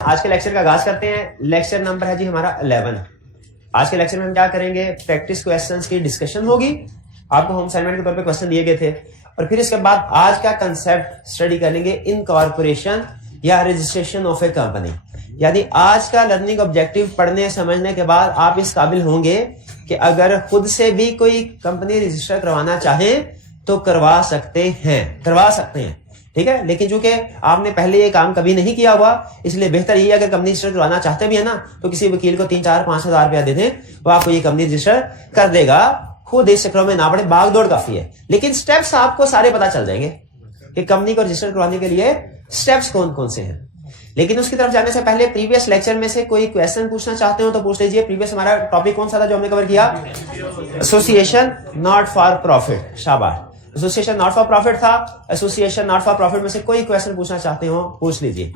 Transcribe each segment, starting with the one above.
आज के लेक्चर का आगाज करते हैं। लेक्चर नंबर है जी हमारा 11। आज के लेक्चर में हम क्या करेंगे, प्रैक्टिस क्वेश्चंस की डिस्कशन होगी। आपको होम असाइनमेंट के तौर पे क्वेश्चन दिए गए थे और फिर इसके बाद आज का कंसेप्ट स्टडी करेंगे, इनकॉर्पोरेशन या रजिस्ट्रेशन ऑफ ए कंपनी। यानी आज का लर्निंग ऑब्जेक्टिव पढ़ने समझने के बाद आप इस काबिल होंगे कि अगर खुद से भी कोई कंपनी रजिस्टर करवाना चाहे तो करवा सकते हैं, ठीक है। लेकिन चूंकि आपने पहले ये काम कभी नहीं किया हुआ, इसलिए बेहतर ये अगर कंपनी रजिस्टर करवाना चाहते भी है ना, तो किसी वकील को 3-4-5 हजार रुपया दे दें, वो आपको ये कंपनी रजिस्टर कर देगा। खुद इस चक्रों में ना पड़े, भाग दौड़ काफी है। लेकिन स्टेप्स आपको सारे पता चल जाएंगे कि कंपनी को रजिस्टर करवाने के लिए स्टेप्स कौन कौन से हैं। लेकिन उसकी तरफ जाने से पहले प्रीवियस लेक्चर में से कोई क्वेश्चन पूछना चाहते हो तो पूछ लीजिए। प्रीवियस हमारा टॉपिक कौन सा था जो हमने कवर किया? Association not for profit. शाबाश, एसोसिएशन नॉट फॉर प्रॉफिट था। एसोसिएशन नॉट फॉर प्रॉफिट में से कोई क्वेश्चन पूछना चाहते हो पूछ लीजिए।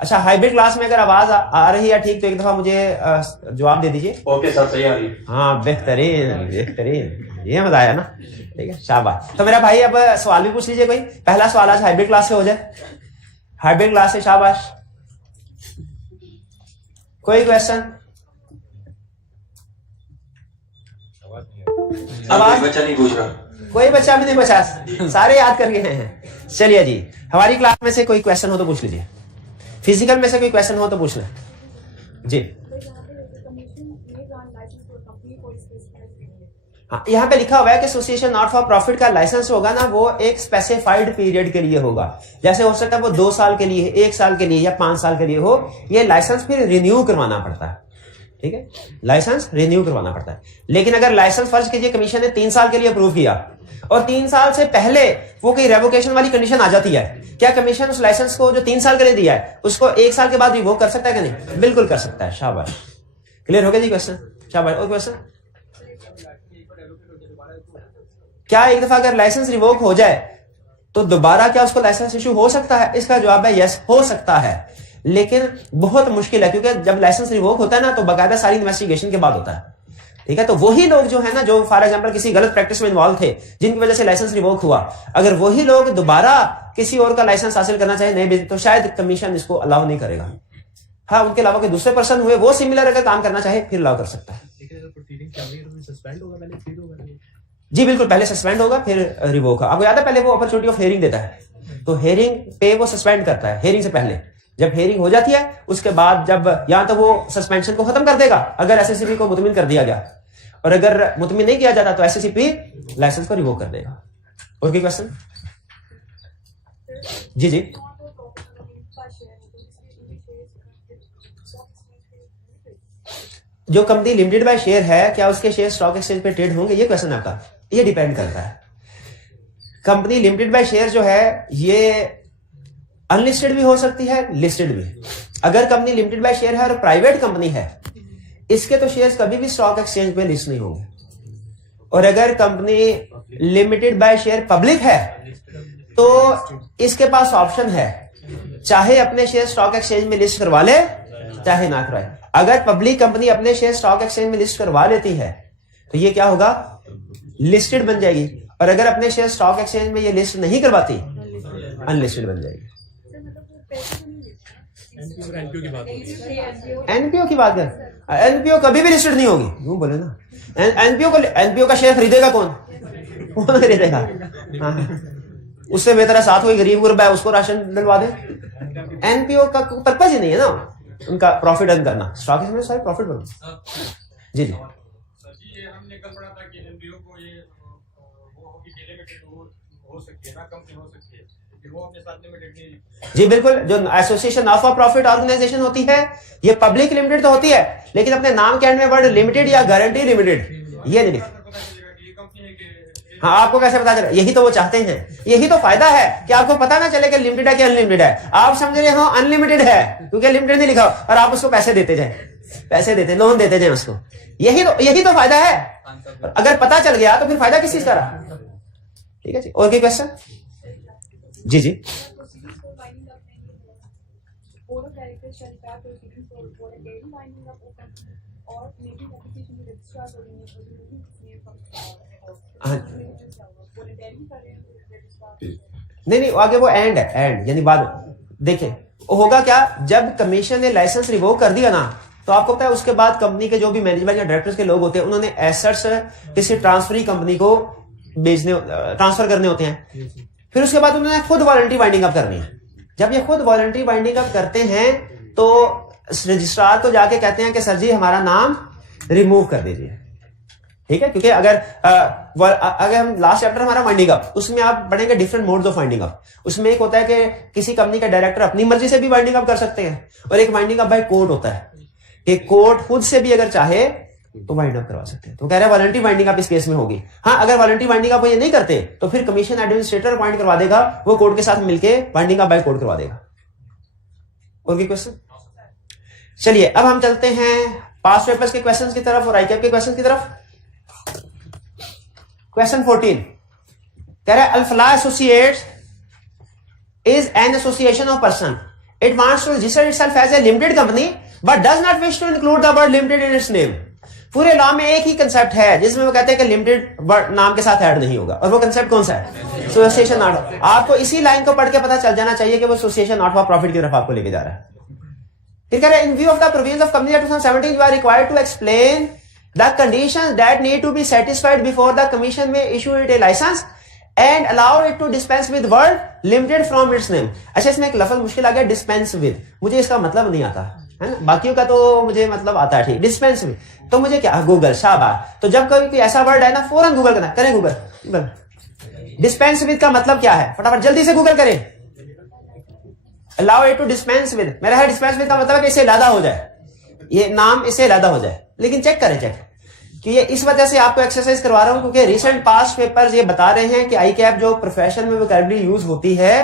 अच्छा, हाइब्रिड क्लास में अगर आवाज आ रही है ठीक तो एक दफा मुझे जवाब दे दीजिए। ओके सर, सही आ रही है। हाँ, बेहतरीन, ये मजा आया ना, ठीक है, शाबाश। तो मेरा भाई अब सवाल भी पूछ लीजिए कोई। पहला सवाल आज हाइब्रिड क्लास से हो जाए, हाइब्रिड क्लास से, शाबाश। कोई क्वेश्चन? आवाज बच्चा नहीं पूछ रहा, कोई बच्चा भी नहीं बचा, सारे याद करके हैं। चलिए जी, हमारी क्लास में से कोई क्वेश्चन हो तो पूछ लीजिए। फिजिकल में से कोई क्वेश्चन हो तो पूछ लें जी। हाँ, यहाँ पे लिखा हुआ है कि एसोसिएशन नॉट फॉर प्रॉफिट का लाइसेंस होगा ना, वो एक स्पेसिफाइड पीरियड के लिए होगा। जैसे हो सकता है वो 2 साल के लिए, 1 साल के लिए या 5 साल के लिए हो। ये लाइसेंस फिर रिन्यू करवाना पड़ता है, ठीक है, लाइसेंस रिन्यू करवाना पड़ता है। लेकिन अगर लाइसेंस फर्ज कीजिए कमीशन ने 3 साल के लिए अप्रूव किया और 3 साल से पहले वो कोई रेवोकेशन वाली कंडीशन आ जाती है, क्या कमीशन उस लाइसेंस को जो 3 साल के लिए दिया है उसको 1 साल के बाद रिवोक कर सकता है कि नहीं? बिल्कुल कर सकता है। शाबाश, क्लियर हो गया जी क्वेश्चन, शाबाश। और क्वेश्चन? क्या एक दफा अगर लाइसेंस रिवोक हो जाए तो दोबारा क्या उसको लाइसेंस इशू हो सकता है? इसका जवाब है यस, हो सकता है, लेकिन बहुत मुश्किल है, क्योंकि जब लाइसेंस रिवोक होता है ना तो बाकायदा सारी इन्वेस्टिगेशन के बाद होता है, ठीक है। तो वही लोग जो है ना, जो फॉर एग्जांपल किसी गलत प्रैक्टिस में इन्वॉल्व थे जिनकी वजह से लाइसेंस रिवोक हुआ, अगर वही लोग दोबारा किसी और का लाइसेंस हासिल करना चाहे नए तो शायद कमीशन इसको अलाउ नहीं करेगा। हाँ, उनके अलावा कोई दूसरे पर्सन हुए वो सिमिलर अगर काम करना चाहे फिर अलाउ कर सकता है। जी बिल्कुल, पहले सस्पेंड होगा फिर रिवोक। आपको याद है पहले वो अपॉर्चुनिटी ऑफ हेयरिंग देता है, तो हेयरिंग पे वो सस्पेंड करता है हेयरिंग से पहले। जब हेयरिंग हो जाती है उसके बाद जब या तो वो सस्पेंशन को खत्म कर देगा अगर एसएससीपी को मुतमिन कर दिया गया, और अगर मुतमिन नहीं किया जाता तो एसएससीपी लाइसेंस को रिवोक कर देगा। और कोई क्वेश्चन? जी जी, जो कंपनी लिमिटेड बाय शेयर है क्या उसके शेयर स्टॉक एक्सचेंज पे ट्रेड होंगे? ये क्वेश्चन आपका, ये डिपेंड करता है। कंपनी लिमिटेड बाय शेयर जो है ये अनलिस्टेड भी हो सकती है, लिस्टेड भी। अगर कंपनी लिमिटेड बाय शेयर है और प्राइवेट कंपनी है, इसके तो शेयर्स कभी भी स्टॉक एक्सचेंज पे लिस्ट नहीं होंगे। और अगर company limited by share public है तो इसके पास ऑप्शन है, चाहे अपने शेयर स्टॉक एक्सचेंज में लिस्ट करवा ले चाहे ना करवाए। अगर पब्लिक कंपनी अपने शेयर स्टॉक एक्सचेंज में लिस्ट करवा लेती है तो ये क्या होगा, लिस्टेड बन जाएगी। और अगर अपने शेयर स्टॉक एक्सचेंज में ये लिस्ट नहीं करवाती, अनलिस्टेड बन जाएगी। एनपीओ की बात कर, एनपीओ कभी भी लिस्टेड नहीं होगी, यूं बोले ना। एनपीओ का शेयर खरीदेगा कौन खरीदेगा? हाँ, उससे बेहतर साथ कोई गरीब गुरबा है उसको राशन डलवा दे। एनपीओ का पर्पज ही नहीं है ना उनका प्रॉफिट अर्न करना, स्टॉक एक्सचेंज में सारे प्रॉफिट बनो। जी जी, ये हमने कल पढ़ा था कि एनपीओ को ये वो होगी कि लिमिटेड हो सकती है ना, कंपनी हो सकती है, वो अपने साथ लिमिटेड नहीं। जी बिल्कुल, जो association not for profit organisation होती है ये पब्लिक लिमिटेड तो होती है, लेकिन अपने नाम के एंड में वर्ड लिमिटेड या गारंटी लिमिटेड ये नहीं लिखा। हाँ, आपको कैसे पता चले? यही तो वो चाहते हैं, यही तो फायदा है कि आपको पता ना चले कि लिमिटेड है कि अनलिमिटेड है। आप समझ रहे हो अनलिमिटेड है क्योंकि लिमिटेड नहीं लिखा और आप उसको पैसे देते जाए, लोन देते जाए उसको। यही तो फायदा है। अगर पता चल गया तो फिर फायदा किस चीज का रहा? ठीक है जी, और कोई क्वेश्चन? जी जी, नहीं आगे वो एंड है, एंड यानी बाद देखिए होगा क्या, जब कमीशन ने लाइसेंस रिवोक कर दिया ना, तो आपको पता है उसके बाद कंपनी के जो भी मैनेजमेंट या डायरेक्टर्स के लोग होते हैं, उन्होंने एसेट्स किसी ट्रांसफरी कंपनी को ट्रांसफर करने होते हैं। फिर उसके बाद उन्होंने खुद वॉलंटरी वाइंडिंग अप करनी है। जब ये खुद वॉलंटरी वाइंडिंग अप करते हैं तो रजिस्ट्रार को जाके कहते हैं कि सर जी हमारा नाम रिमूव कर दीजिए, ठीक है। क्योंकि अगर हम लास्ट चैप्टर हमारा वाइंडिंग अप, उसमें आप पढ़ेंगे different modes of winding up. उसमें एक होता है कि किसी कंपनी का डायरेक्टर अपनी मर्जी से भी वाइंडिंग अप कर सकते हैं, और एक वाइंडिंग अप बाय कोर्ट होता है कि कोर्ट खुद से भी अगर चाहे तो वाइंड अप करवा सकते हैं। तो कह रहे हैं वॉलंटरी वाइंडिंग अप इस केस में होगी। हाँ, अगर वॉलंटरी वाइंडिंग अप ये नहीं करते तो फिर कमीशन एडमिनिस्ट्रेटर अपॉइंट करवा देगा, वो कोर्ट के साथ मिलकर वाइंडिंग अप बाय कोर्ट करवा देगा। और भी क्वेश्चन? चलिए अब हम चलते हैं पास्ट पेपर्स के क्वेश्चंस की तरफ और आईकैप के क्वेश्चन की तरफ। क्वेश्चन 14 कह रहा है Alfala associates is an association of person, it wants to register itself as a limited company but does not wish to include the word limited in its name. पूरे लॉ में एक ही concept है जिसमें वो कहते हैं कि लिमिटेड वर्ड नाम के साथ ऐड नहीं होगा, और वो कंसेप्ट कौन सा है? Association not. आपको इसी लाइन को पढ़ के पता चल जाना चाहिए कि वो एसोसिएशन नॉट फॉर प्रॉफिट की तरफ आपको लेके जा रहा है। फिर कह रहा है in view of the provisions of company act 2017 you are required to explain the conditions that need to be satisfied before the commission may issue it a licence and allow it to dispense with word limited from its name. अच्छा, इसमें एक लफ्ज मुश्किल आ गया, dispense with. मुझे इसका मतलब नहीं आता है ना, बाकियों का तो मुझे मतलब आता है, ठीक। डिस्पेंस विद तो मुझे क्या, गूगल, शाबाश। तो जब कभी कोई ऐसा वर्ड है ना, फौरन गूगल करना, करें गूगल। डिस्पेंस विद का मतलब क्या है, फटाफट जल्दी से गूगल करें। Allow it to dispense with, मेरा है डिस्पेंस विद का मतलब है कि इसे अलग हो जाए, ये नाम इसे अलग हो जाए। लेकिन चेक करें, चेक कि ये इस वजह से आपको एक्सरसाइज करवा रहा हूं क्योंकि रिसेंट पास्ट पेपर्स ये बता रहे हैं कि आईकैप जो प्रोफेशन में वोकैबुलरी यूज होती है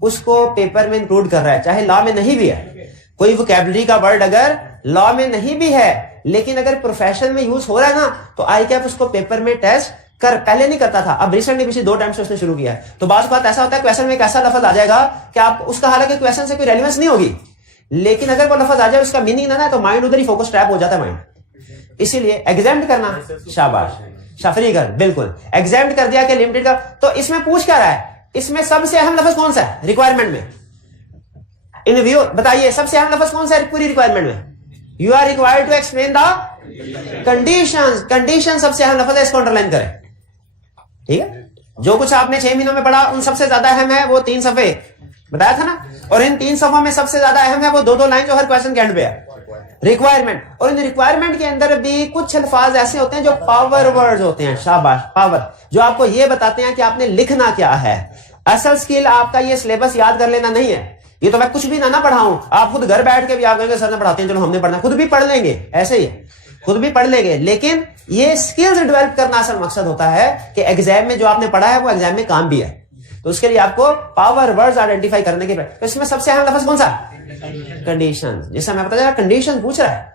उसको पेपर में इंक्लूड कर रहा है, चाहे लॉ में नहीं भी है। कोई वोकैबुलरी का वर्ड अगर लॉ में नहीं भी है लेकिन अगर प्रोफेशन में यूज हो रहा है ना, तो आईकैप उसको पेपर में टेस्ट कर, पहले नहीं करता था, अब रिसेंटली पिछले 2 टाइम से उसने शुरू किया है। तो बात ऐसा होता है क्वेश्चन में एक ऐसा लफ्ज आ जाएगा कि आप उसका, हालांकि क्वेश्चन से कोई रेलेवेंस नहीं होगी, लेकिन अगर वो लफ्ज आ जाए उसका मीनिंग ना तो माइंड उधर ही फोकस ट्रैप हो जाता है माइंड। इसीलिए एग्जाम्ड करना, शाबाश, शफरी कर, बिल्कुल एग्जाम्ड कर दिया कि लिमिटेड का। तो इसमें पूछ क्या रहा है, इसमें सबसे अहम लफ्ज कौन सा है रिक्वायरमेंट में? इन व्यू बताइए सबसे अहम लफ्ज कौन सा है पूरी रिक्वायरमेंट में? You are required to explain the conditions. Condition सबसे अहम लफ्ज है, इसको अंडरलाइन करें, ठीक है। जो कुछ आपने 6 महीनों में पढ़ा उन सबसे ज्यादा अहम है वो 3 सफ़े बताया था ना, और इन 3 सफ़ों में सबसे ज्यादा अहम है वो 2-2 लाइन जो हर क्वेश्चन के एंड पे है, रिक्वायरमेंट। और इन रिक्वायरमेंट के अंदर भी कुछ अल्फाज ऐसे होते हैं जो पावर वर्ड्स होते हैं, शाबाश, पावर, जो आपको ये बताते हैं कि आपने लिखना क्या है। असल स्किल आपका ये सिलेबस याद कर लेना नहीं है, ये तो मैं कुछ भी ना पढ़ाऊं, आप खुद घर बैठ के भी आप कहेंगे सर ने पढ़ाते हैं, चलो हमने पढ़ना, खुद भी पढ़ लेंगे, ऐसे ही खुद भी पढ़ लेंगे। लेकिन ये स्किल्स डेवलप करना असल मकसद होता है कि एग्जाम में जो आपने पढ़ा है वो एग्जाम में काम भी है। तो उसके लिए आपको पावर वर्ड्स आइडेंटिफाई करने के बाद, तो इसमें सबसे अहम लफ्ज कौन सा? कंडीशन। जैसे मैं बता कंडीशन पूछ रहा है,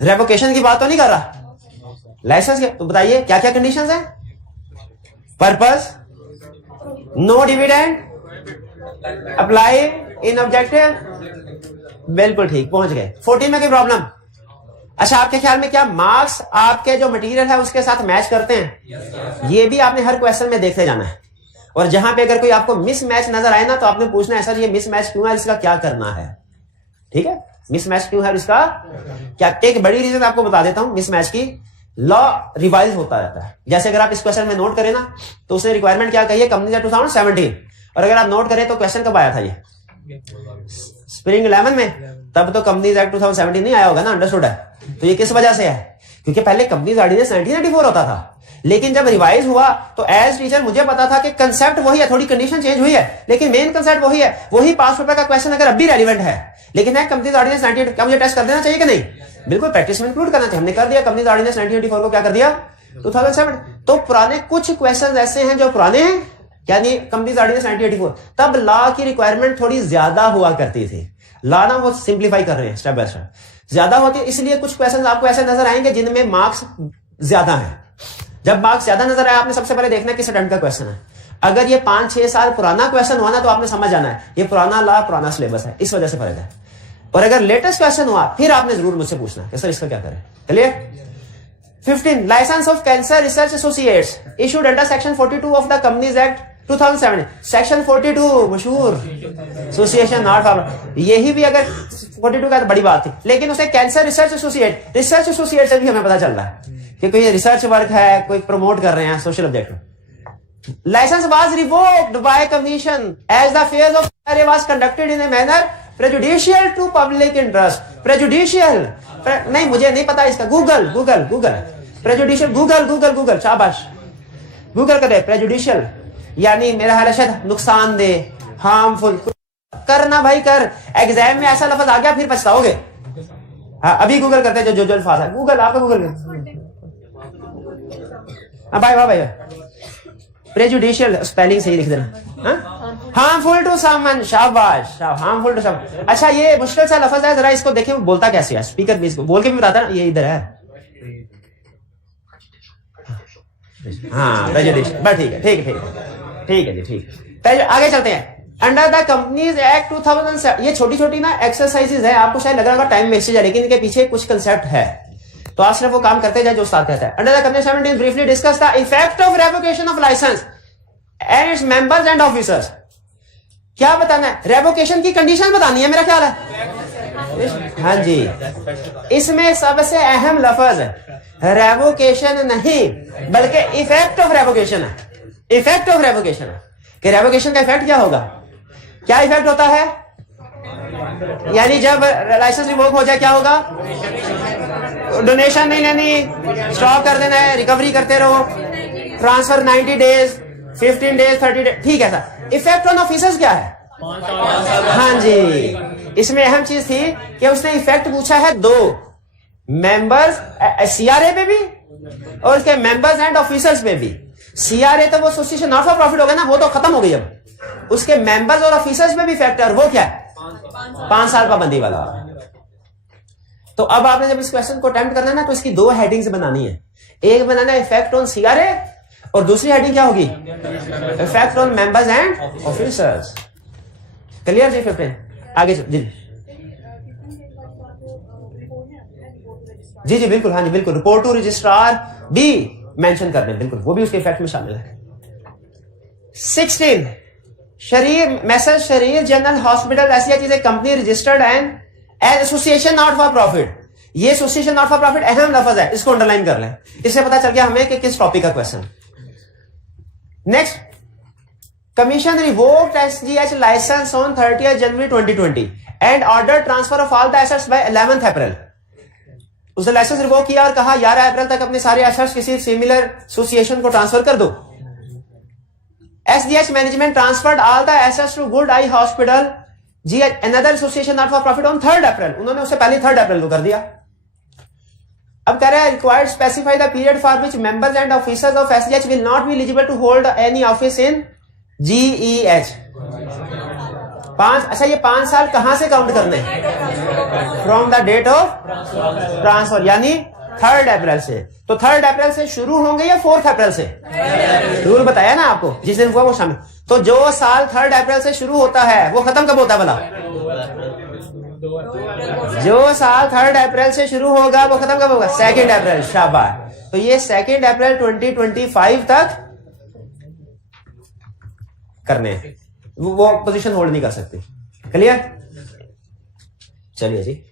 रेवोकेशन की बात तो नहीं कर रहा, लाइसेंस के। तो बताइए क्या क्या कंडीशंस है? Purpose, no dividend, apply in objective, बिल्कुल ठीक, पहुंच गए। 14 में कोई प्रॉब्लम? अच्छा, आपके ख्याल में क्या मार्क्स आपके जो मटेरियल है उसके साथ मैच करते हैं? ये भी आपने हर क्वेश्चन में देखते जाना है, और जहां पे अगर कोई आपको मिस मैच नजर आए ना तो आपने पूछना है सर ये मिस मैच क्यों है, इसका क्या करना है, ठीक है। मिस मैच क्यों है, इसका क्या? एक बड़ी रीजन आपको बता देता हूं मिस मैच की, लॉ रिवाइज होता रहता है। जैसे अगर आप इस क्वेश्चन में नोट करें ना तो उसने रिक्वायरमेंट क्या कही है, कंपनी 2017, और अगर आप नोट करें तो क्वेश्चन कब आया था ये? स्प्रिंग 11 में, तब तो कंपनीज एक्ट 2017 नहीं आया होगा ना, अंडरस्टूड है। तो ये किस वजह से है? क्योंकि पहले कंपनीज ऑर्डिनेंस 1994 होता था, लेकिन जब रिवाइज हुआ तो एज टीचर मुझे पता था कि कंसेप्ट वही है, थोड़ी कंडीशन चेंज हुई है लेकिन मेन कंसेप्ट वही है। वही पास पेपर का क्वेश्चन अगर अब भी रेलिवेंट है लेकिन है कंपनीज ऑर्डिनेंस 98, क्या मुझे टेस्ट कर देना चाहिए कि नहीं? बिल्कुल, प्रैक्टिस में इंक्लूड करना चाहिए, हमने कर दिया। कंपनीज ऑर्डिनेंस 1984 को क्या कर दिया? 2007। तो पुराने कुछ क्वेश्चन ऐसे हैं जो पुराने हैं, यानी कंपनीज ऑर्डिनेंस 1984, तब लॉ की रिक्वायरमेंट थोड़ी ज्यादा हुआ करती थी। लॉ ना वो सिंप्लीफाई कर रहे हैं स्टेप बाय स्टेप, ज्यादा होती है, इसलिए कुछ क्वेश्चन आपको ऐसे नजर आएंगे जिनमें मार्क्स ज्यादा है। जब मार्क्स ज्यादा नजर आए, आपने सबसे पहले देखना किस अटेम्प्ट का क्वेश्चन है। अगर ये 5-6 साल पुराना क्वेश्चन हुआ ना तो आपने समझ जाना है ये पुराना लॉ, पुराना सिलेबस है, इस वजह से फर्क है। और अगर लेटेस्ट क्वेश्चन हुआ फिर आपने जरूर मुझसे पूछना है कि सर इसका क्या करें। चलिए 15 licence of cancer research associates issued under section 42 of the companies act 2007 section 42 मशहूर एसोसिएशन नॉट फॉर, यही भी अगर 42 का तो बड़ी बात थी, लेकिन उसे कैंसर रिसर्च एसोसिएट से भी हमें पता चल रहा है कि कोई रिसर्च वर्क है, कोई प्रमोट कर रहे हैं social objective. Licence was revoked by commission as the phase of was conducted in a manner prejudicial to public interest. Prejudicial नहीं, मुझे नहीं पता इसका, गूगल प्रेजुडिशियल, गूगल शाबाश, गूगल करे प्रेजुडिशियल यानी मेरा ख्याल है शायद नुकसानदेह, हार्मफुल। करना भाई कर, एग्जाम में ऐसा लफ्ज आ गया फिर पछताओगे। हाँ अभी गूगल करते हैं जो अल्फाज है, गूगल आपका गूगल भाई वाह भाई, प्रेजुडिशियल स्पेलिंग सही लिख देना। हार्मफुल टू समवन, शाबाश, हार्मफुल टू समवन। अच्छा ये मुश्किल सा लफ्ज है, जरा इसको देखें बोलता कैसे है, स्पीकर भी इसको बोल के भी बताता है, ये इधर है। हाँ प्रेजुडिशियल, बस ठीक है जी, आगे चलते हैं। अंडर द कंपनीज एक्ट 2007, ये छोटी छोटी ना एक्सरसाइजेज है, आपको शायद लग रहा होगा टाइम वेस्टेज है, लेकिन इनके पीछे कुछ कंसेप्ट है, तो आप सिर्फ वो काम करते जाए जो उस्ताद कहता है। Under the company 17 briefly discuss the effect of revocation of licence and its members and officers. क्या बताना है? रेवोकेशन की कंडीशन बतानी है मेरा ख्याल है। हाँ जी, इसमें सबसे अहम लफ्ज रेवोकेशन नहीं बल्कि इफेक्ट ऑफ रेवोकेशन है। इफेक्ट ऑफ रेवोकेशन है कि रेवोकेशन का इफेक्ट क्या होगा, क्या इफेक्ट होता है, यानी जब लाइसेंस रिवोक हो जाए क्या होगा, डोनेशन नहीं लेनी, स्टॉप कर देना है, रिकवरी करते रहो, ट्रांसफर 90 डेज, 15 डेज, 30 डेज, ठीक है सर। इफेक्ट ऑन ऑफिसर्स क्या है? हाँ जी, इसमें अहम चीज थी कि उसने इफेक्ट पूछा है दो, मेंबर्स सीआरए पे भी और उसके मेंबर्स एंड ऑफिसर्स पे भी। सीआरए तो वो एसोसिएशन नॉट फॉर प्रॉफिट होगा ना, वो तो खत्म हो गई। अब उसके मेंबर्स और ऑफिसर्स में भी इफेक्ट है, और वो क्या है, 5 साल पाबंदी वाला। तो अब आपने जब इस क्वेश्चन को अटेम्प्ट करना है ना, तो इसकी दो हेडिंग्स बनानी है। एक बनाना है इफेक्ट ऑन सीआरए और दूसरी हेडिंग क्या होगी, effect on members and officers. Clear जी? 15 आगे जी बिल्कुल, हाँ जी बिल्कुल, रिपोर्ट टू रजिस्ट्रार भी मेंशन कर दें, बिल्कुल वो भी उसके इफेक्ट में शामिल है। 16 मैसेज शरीर जनरल हॉस्पिटल ऐसी चीजें company registered and as association not for profit. ये एसोसिएशन नॉट फॉर प्रॉफिट अहम लफ्ज है, इसको अंडरलाइन कर लें, इससे पता चल गया हमें कि किस टॉपिक का question. Next, commission revoked SGH licence on 30 January 2020 and order transfer of all the assets by 11 April. उसने लाइसेंस रिवोक किया और कहा 11 अप्रैल तक अपने सारे एसेट्स किसी सिमिलर एसोसिएशन को ट्रांसफर कर दो। SGH management transferred all the assets to Good Eye Hospital G another association not for profit on 3 April. उन्होंने उसे पहले 3 अप्रैल को कर दिया। अब कह रहा है required specify the period for which members and officers of SGH will not be eligible to hold any office in GEH। 5, अच्छा ये 5 साल कहां से काउंट करने, from the date of transfer, यानी 3 अप्रैल से। तो 3 अप्रैल से शुरू होंगे या 4 अप्रैल से? रूल बताया ना आपको, जिस दिन हुआ वो शामिल। तो जो साल 3 अप्रैल से शुरू होता है वो खत्म कब होता है भला? जो साल 3 अप्रैल से शुरू होगा वो खत्म कब होगा? 2 अप्रैल। शाबाश। तो ये 2 अप्रैल 2025 तक करने हैं, वो पोजीशन होल्ड नहीं कर सकते। क्लियर? चलिए जी,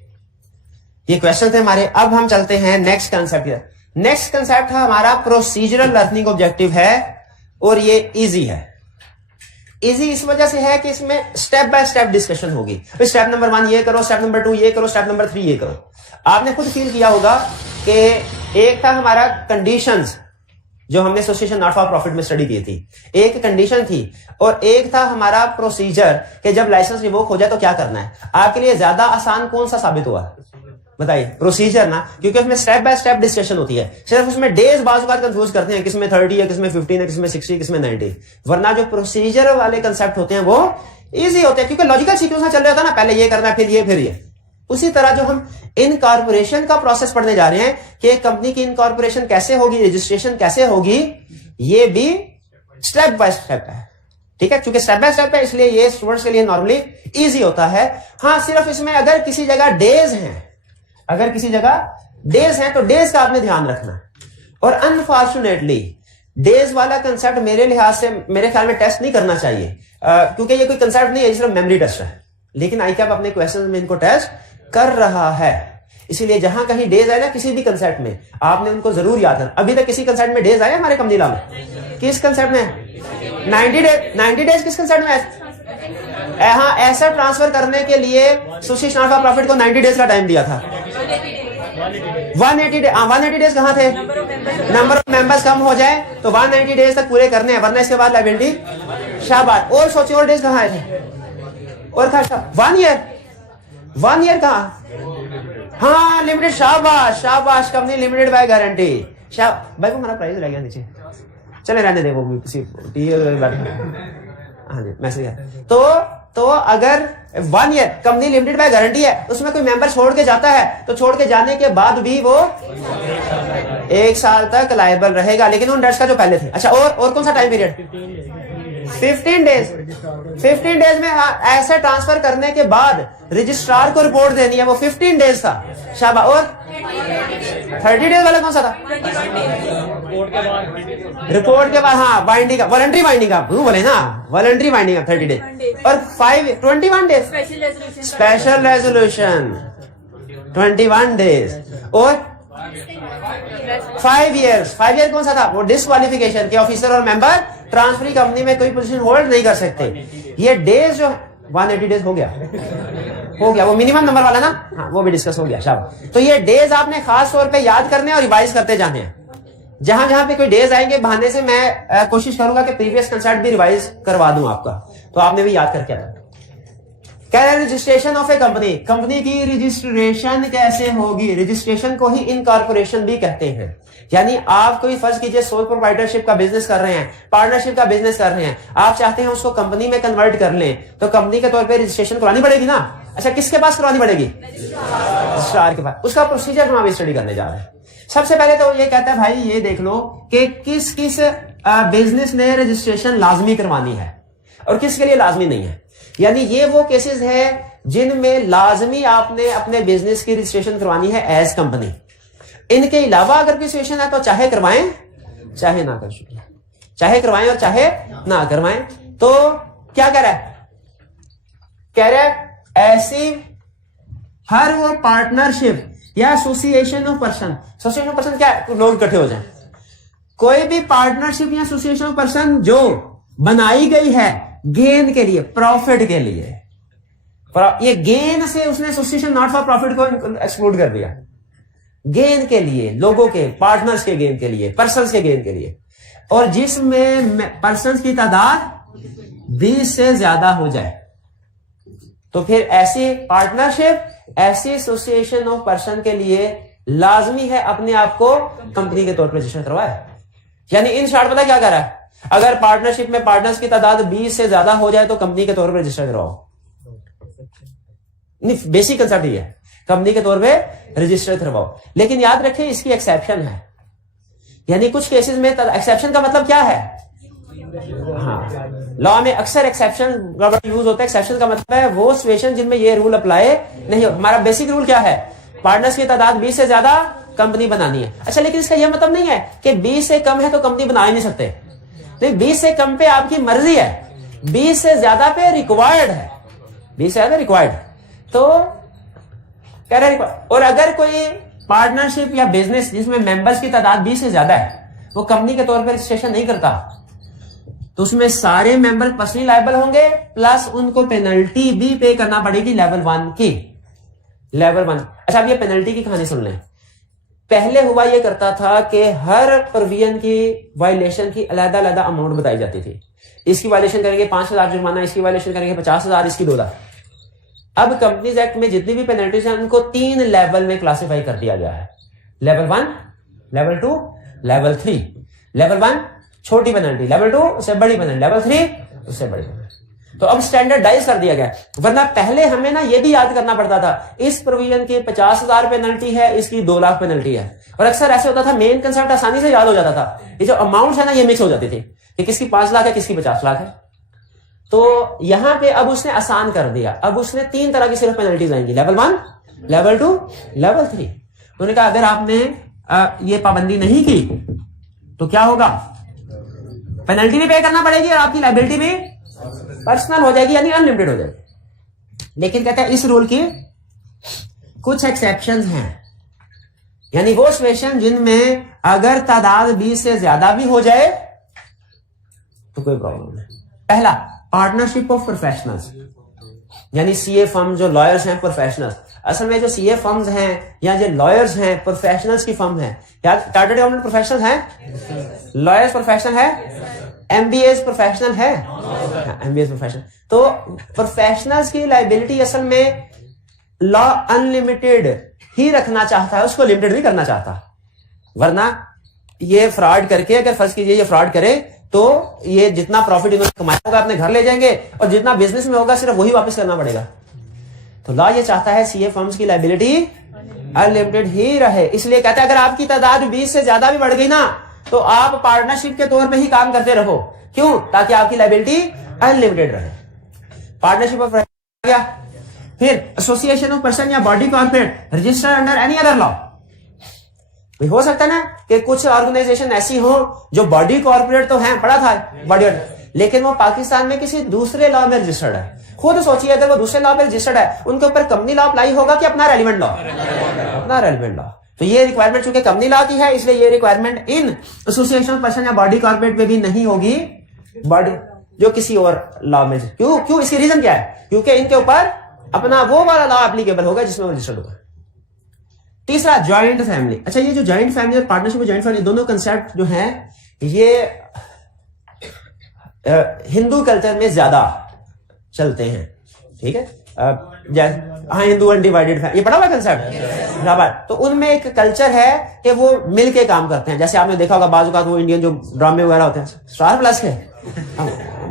ये क्वेश्चन थे हमारे। अब हम चलते हैं नेक्स्ट कंसेप्ट। नेक्स्ट कंसेप्ट है हमारा प्रोसीजरल लर्निंग ऑब्जेक्टिव है, और ये इजी है। इजी इस वजह से है कि इसमें स्टेप बाय स्टेप डिस्कशन होगी। स्टेप नंबर 1 ये करो, स्टेप नंबर 2 ये करो, स्टेप नंबर 3 ये करो। आपने खुद फील किया होगा कि एक था हमारा कंडीशंस जो हमने एसोसिएशन नॉट फॉर प्रॉफिट में स्टडी की थी, एक कंडीशन थी, और एक था हमारा प्रोसीजर कि जब लाइसेंस रिवोक हो जाए तो क्या करना है। आपके लिए ज्यादा आसान कौन सा साबित हुआ बताइए? प्रोसीजर ना, क्योंकि उसमें स्टेप बाय स्टेप डिस्कशन होती है। सिर्फ उसमें डेज बाजू का कंफ्यूज करते हैं, किसमें 30 है, किसमें 15 है, किसमें 60, किसमें 90। वरना जो प्रोसीजर वाले कंसेप्ट होते हैं वो इजी होते हैं, क्योंकि लॉजिकल सीक्वेंस में चल रहा था ना, पहले ये करना फिर ये। उसी तरह जो हम इनकॉर्पोरेशन का प्रोसेस पढ़ने जा रहे हैं कि एक कंपनी की इनकॉर्पोरेशन कैसे होगी, रजिस्ट्रेशन कैसे होगी, ये भी स्टेप बाय स्टेप है। ठीक है, क्योंकि स्टेप बाय स्टेप है इसलिए ये स्टूडेंट्स के लिए नॉर्मली इजी होता है। हाँ, सिर्फ इसमें अगर किसी जगह डेज हैं तो डेज का आपने ध्यान रखना है। और अनफॉर्चुनेटली डेज वाला कंसेप्ट मेरे लिहाज से मेरे ख्याल में टेस्ट नहीं करना चाहिए, क्योंकि ये कोई कंसेप्ट नहीं है, सिर्फ मेमोरी टेस्ट है। लेकिन आईकैप अपने क्वेश्चन में इनको टेस्ट कर रहा है, इसीलिए जहां कहीं डेज आए ना किसी भी कंसेप्ट में, आपने उनको जरूर याद करना। अभी तक किसी कंसेप्ट में डेज आए हमारे कंपनी लॉ में? किस कंसेप्ट में? 90 डेज किस कंसेप्ट में? हाँ, ऐसा ट्रांसफर करने के लिए सुशील नाफा प्रॉफिट को 90 डेज का टाइम दिया था। 180 डेज कहां थे? नंबर ऑफ मेंबर्स कम हो जाए तो 190 डेज तक पूरे करने हैं, वरना इसके बाद लायबिलिटी। शाबाश। और सोचिए और डेज कहां आए थे? और कहा 1 ईयर कहा? हाँ, लिमिटेड। शाबाश शाबाश, कंपनी लिमिटेड बाय गारंटी। भाई को हमारा प्राइस रह गया नीचे, चले रहने दे, वो भी किसी हाँ जी मैसेज है। तो अगर 1 year company limited by guarantee है, उसमें कोई मेंबर छोड़ के जाता है तो छोड़ के जाने के बाद भी वो 1 साल तक लायबल रहेगा, लेकिन उन डेट्स का जो पहले थे। अच्छा, और कौन सा टाइम पीरियड? 15 डेज में ऐसे ट्रांसफर करने के बाद रजिस्ट्रार को रिपोर्ट देनी है, वो 15 डेज था। शाबाश। और 30 डेज वाला कौन सा था? रिपोर्ट के बाद हाँ, बाइंडिंग का, वॉलंटरी बाइंडिंग आप बोले ना, वॉलंटरी बाइंडिंग का 30 डेज। और 21 डेज स्पेशल रेजोल्यूशन 21 डेज। और 5 ईयर कौन सा था? वो डिस्क्वालिफिकेशन के ऑफिसर और मेंबर ट्रांसफरी कंपनी में कोई पोजीशन होल्ड नहीं कर सकते। ये डेज जो 180 डेज हो गया वो मिनिमम नंबर वाला ना, हाँ वो भी डिस्कस हो गया। शाबाश। तो ये डेज आपने खास तौर पे याद करने और रिवाइज करते जाने हैं। जहां जहां पे कोई डेज आएंगे बहाने से मैं कोशिश करूंगा कि प्रीवियस कंसेप्ट भी रिवाइज करवा दूं आपका, तो आपने भी याद करके आना। कह रहे रजिस्ट्रेशन ऑफ ए कंपनी की रजिस्ट्रेशन कैसे होगी? रजिस्ट्रेशन को ही इनकॉर्पोरेशन भी कहते हैं। यानी आप कोई फर्ज कीजिए सोल प्रोप्राइटरशिप का बिजनेस कर रहे हैं, पार्टनरशिप का बिजनेस कर रहे हैं, आप चाहते हैं उसको कंपनी में कन्वर्ट कर लें, तो कंपनी के तौर पे रजिस्ट्रेशन करवानी पड़ेगी ना। अच्छा, किसके पास करवानी पड़ेगी? रजिस्ट्रार के पास। उसका प्रोसीजर हम अभी स्टडी करने जा रहे हैं। सबसे पहले तो ये कहता है भाई ये देख लो कि किस किस बिजनेस ने रजिस्ट्रेशन लाजमी करवानी है और किसके लिए लाजमी नहीं है। यानी ये वो केसेस है जिनमें लाजमी आपने अपने बिजनेस की रजिस्ट्रेशन करवानी है एज कंपनी। इनके अलावा अगर कोई सिचुएशन है तो चाहे करवाएं चाहे ना कर, शुक्रिया, चाहे करवाएं और चाहे ना करवाएं। तो क्या कह रहा है? कह रहा है ऐसी हर वो पार्टनरशिप या association of person, association of person क्या है? लोग इकट्ठे हो जाएं। कोई भी पार्टनरशिप या एसोसिएशन ऑफ पर्सन जो बनाई गई है गेन के लिए, प्रॉफिट के लिए, ये गेन से उसने एसोसिएशन नॉट फॉर प्रॉफिट को एक्सक्लूड कर दिया। गेन के लिए, लोगों के, पार्टनर्स के गेन के लिए, पर्सन्स के गेन के लिए, और जिसमें पर्सन्स की तादाद 20 से ज्यादा हो जाए, तो फिर ऐसी पार्टनरशिप, ऐसी एसोसिएशन ऑफ पर्सन के लिए लाजमी है अपने आप को कंपनी के तौर पर रजिस्टर करवाए। यानी इन शॉर्ट पता क्या कर रहा है? अगर पार्टनरशिप में पार्टनर्स की तादाद 20 से ज्यादा हो जाए तो कंपनी के तौर पर रजिस्टर करवाओ। नहीं, बेसिक कंसेप्ट ये है, कंपनी के तौर पे रजिस्टर करवाओ। लेकिन याद रखें इसकी एक्सेप्शन है। यानी कुछ केसेस में एक्सेप्शन का मतलब क्या है? हाँ, लॉ में अक्सर एक्सेप्शन यूज होता है। एक्सेप्शन का मतलब है वो सिचुएशन जिनमें ये रूल अप्लाई नहीं हो। हमारा बेसिक रूल क्या है? पार्टनर्स की तादाद 20 से ज्यादा कंपनी बनानी है। अच्छा, लेकिन इसका यह मतलब नहीं है कि 20 से कम है तो कंपनी बना ही नहीं सकते। तो 20 से कम पे आपकी मर्जी है, 20 से ज्यादा पे रिक्वायर्ड है, 20 से ज्यादा रिक्वायर्ड। तो कह रहे और अगर कोई पार्टनरशिप या बिजनेस जिसमें मेंबर्स की तादाद 20 से ज्यादा है वो कंपनी के तौर पर रजिस्ट्रेशन नहीं करता, तो उसमें सारे मेंबर पर्सनली लायबल होंगे, प्लस उनको पेनल्टी भी पे करना पड़ेगी लेवल 1 की। लेवल 1। अच्छा, अब ये पेनल्टी की कहानी सुन लें। पहले हुआ ये करता था कि हर प्रोविजन की वायलेशन की अलग अलग अमाउंट बताई जाती थी। इसकी वायलेशन करेंगे 5,000 जुर्माना, इसकी वायलेशन करेंगे 50,000, इसकी 2 लाख। अब कंपनीज एक्ट में जितनी भी पेनल्टीज हैं उनको 3 लेवल में क्लासिफाई कर दिया गया है। Level 1, level 2, level 3। लेवल 1 छोटी पेनल्टी, लेवल 2 उससे बड़ी पेनल्टी, लेवल 3 उससे बड़ी पेनल्टी। तो अब स्टैंडर्डाइज कर दिया गया। वरना पहले हमें ना ये भी याद करना पड़ता था इस प्रोविजन की 50,000 पेनल्टी है, इसकी 2 लाख पेनल्टी है। और अक्सर ऐसे होता था मेन कंसेप्ट आसानी से याद हो जाता था, ये जो अमाउंट है ना ये मिक्स हो जाती थी कि किसकी 5 लाख है, किसकी 50 लाख है। तो यहां पे अब उसने आसान कर दिया। अब उसने 3 तरह की सिर्फ पेनल्टीज आएंगी, लेवल 1, लेवल 2, लेवल 3। उन्होंने कहा अगर आपने ये पाबंदी नहीं की तो क्या होगा? पेनल्टी भी पे करना पड़ेगी और आपकी लायबिलिटी भी पर्सनल हो जाएगी, यानी अनलिमिटेड हो जाएगी। लेकिन कहते हैं इस रूल की कुछ एक्सेप्शंस हैं, यानी वो सिचुएशन जिनमें अगर तादाद 20 से ज्यादा भी हो जाए तो कोई प्रॉब्लम नहीं। पहला, पार्टनरशिप ऑफ प्रोफेशनल्स, यानी सीए फर्म जो लॉयर्स हैं प्रोफेशनल्स, असल में जो सीए फर्म्स हैं या जो लॉयर्स हैं प्रोफेशनल्स की फर्म है, या चार्टर्ड अकाउंटेंट प्रोफेशनल है, लॉयर्स प्रोफेशनल है, एमबीए प्रोफेशनल है, एमबीए प्रोफेशनल। तो प्रोफेशनल्स की लायबिलिटी असल में लॉ अनलिमिटेड ही रखना चाहता है, उसको लिमिटेड नहीं करना चाहता। वरना ये फ्रॉड करके, अगर फर्ज कीजिए ये फ्रॉड करे तो ये जितना प्रॉफिट इन्होंने कमाया होगा अपने घर ले जाएंगे और जितना बिजनेस में होगा सिर्फ वही वापस करना पड़ेगा। तो लॉ ये चाहता है सीए फर्म्स की लायबिलिटी अनलिमिटेड ही रहे, इसलिए कहता है अगर आपकी तादाद 20 से ज्यादा भी बढ़ गई ना तो आप पार्टनरशिप के तौर पे ही काम करते रहो। क्यों? ताकि आपकी लायबिलिटी अनलिमिटेड रहे। पार्टनरशिप ऑफ गया। फिर एसोसिएशन ऑफ पर्सन या body corporate registered under any other law. हो सकता है ना कि कुछ ऑर्गेनाइजेशन ऐसी हो जो बॉडी कॉर्पोरेट तो है, पड़ा था बॉडी, लेकिन वो पाकिस्तान में किसी दूसरे लॉ में रजिस्टर्ड है। खुद सोचिए अगर वो दूसरे लॉ में रजिस्टर्ड है, उनके ऊपर कंपनी लॉ अप्लाई होगा कि अपना रेलिवेंट लॉ? अपना रेलिवेंट लॉ। तो ये रिक्वायरमेंट चूंकि कंपनी लॉ की है, इसलिए ये requirement in association of person या बॉडी कॉर्पोरेट में भी नहीं होगी, बॉडी जो किसी और लॉ में। क्यों? इसकी रीजन क्या है? क्योंकि इनके ऊपर अपना वो वाला लॉ एप्लीकेबल होगा जिसमें वो रजिस्टर्ड होगा। तीसरा, जॉइंट फैमिली। अच्छा, ये जो जॉइंट फैमिली और पार्टनरशिप में जॉइंट फैमिली दोनों कंसेप्ट जो हैं ये हिंदू कल्चर में ज्यादा चलते हैं। ठीक है, हाँ, हिंदू अनडिवाइडेड फैमिली, ये पढ़ा हुआ कंसेप्ट। तो उनमें एक कल्चर है कि वो मिल के काम करते हैं। जैसे आपने देखा होगा बाजू का वो इंडियन जो ड्रामे वगैरह होते हैं स्टार प्लस के,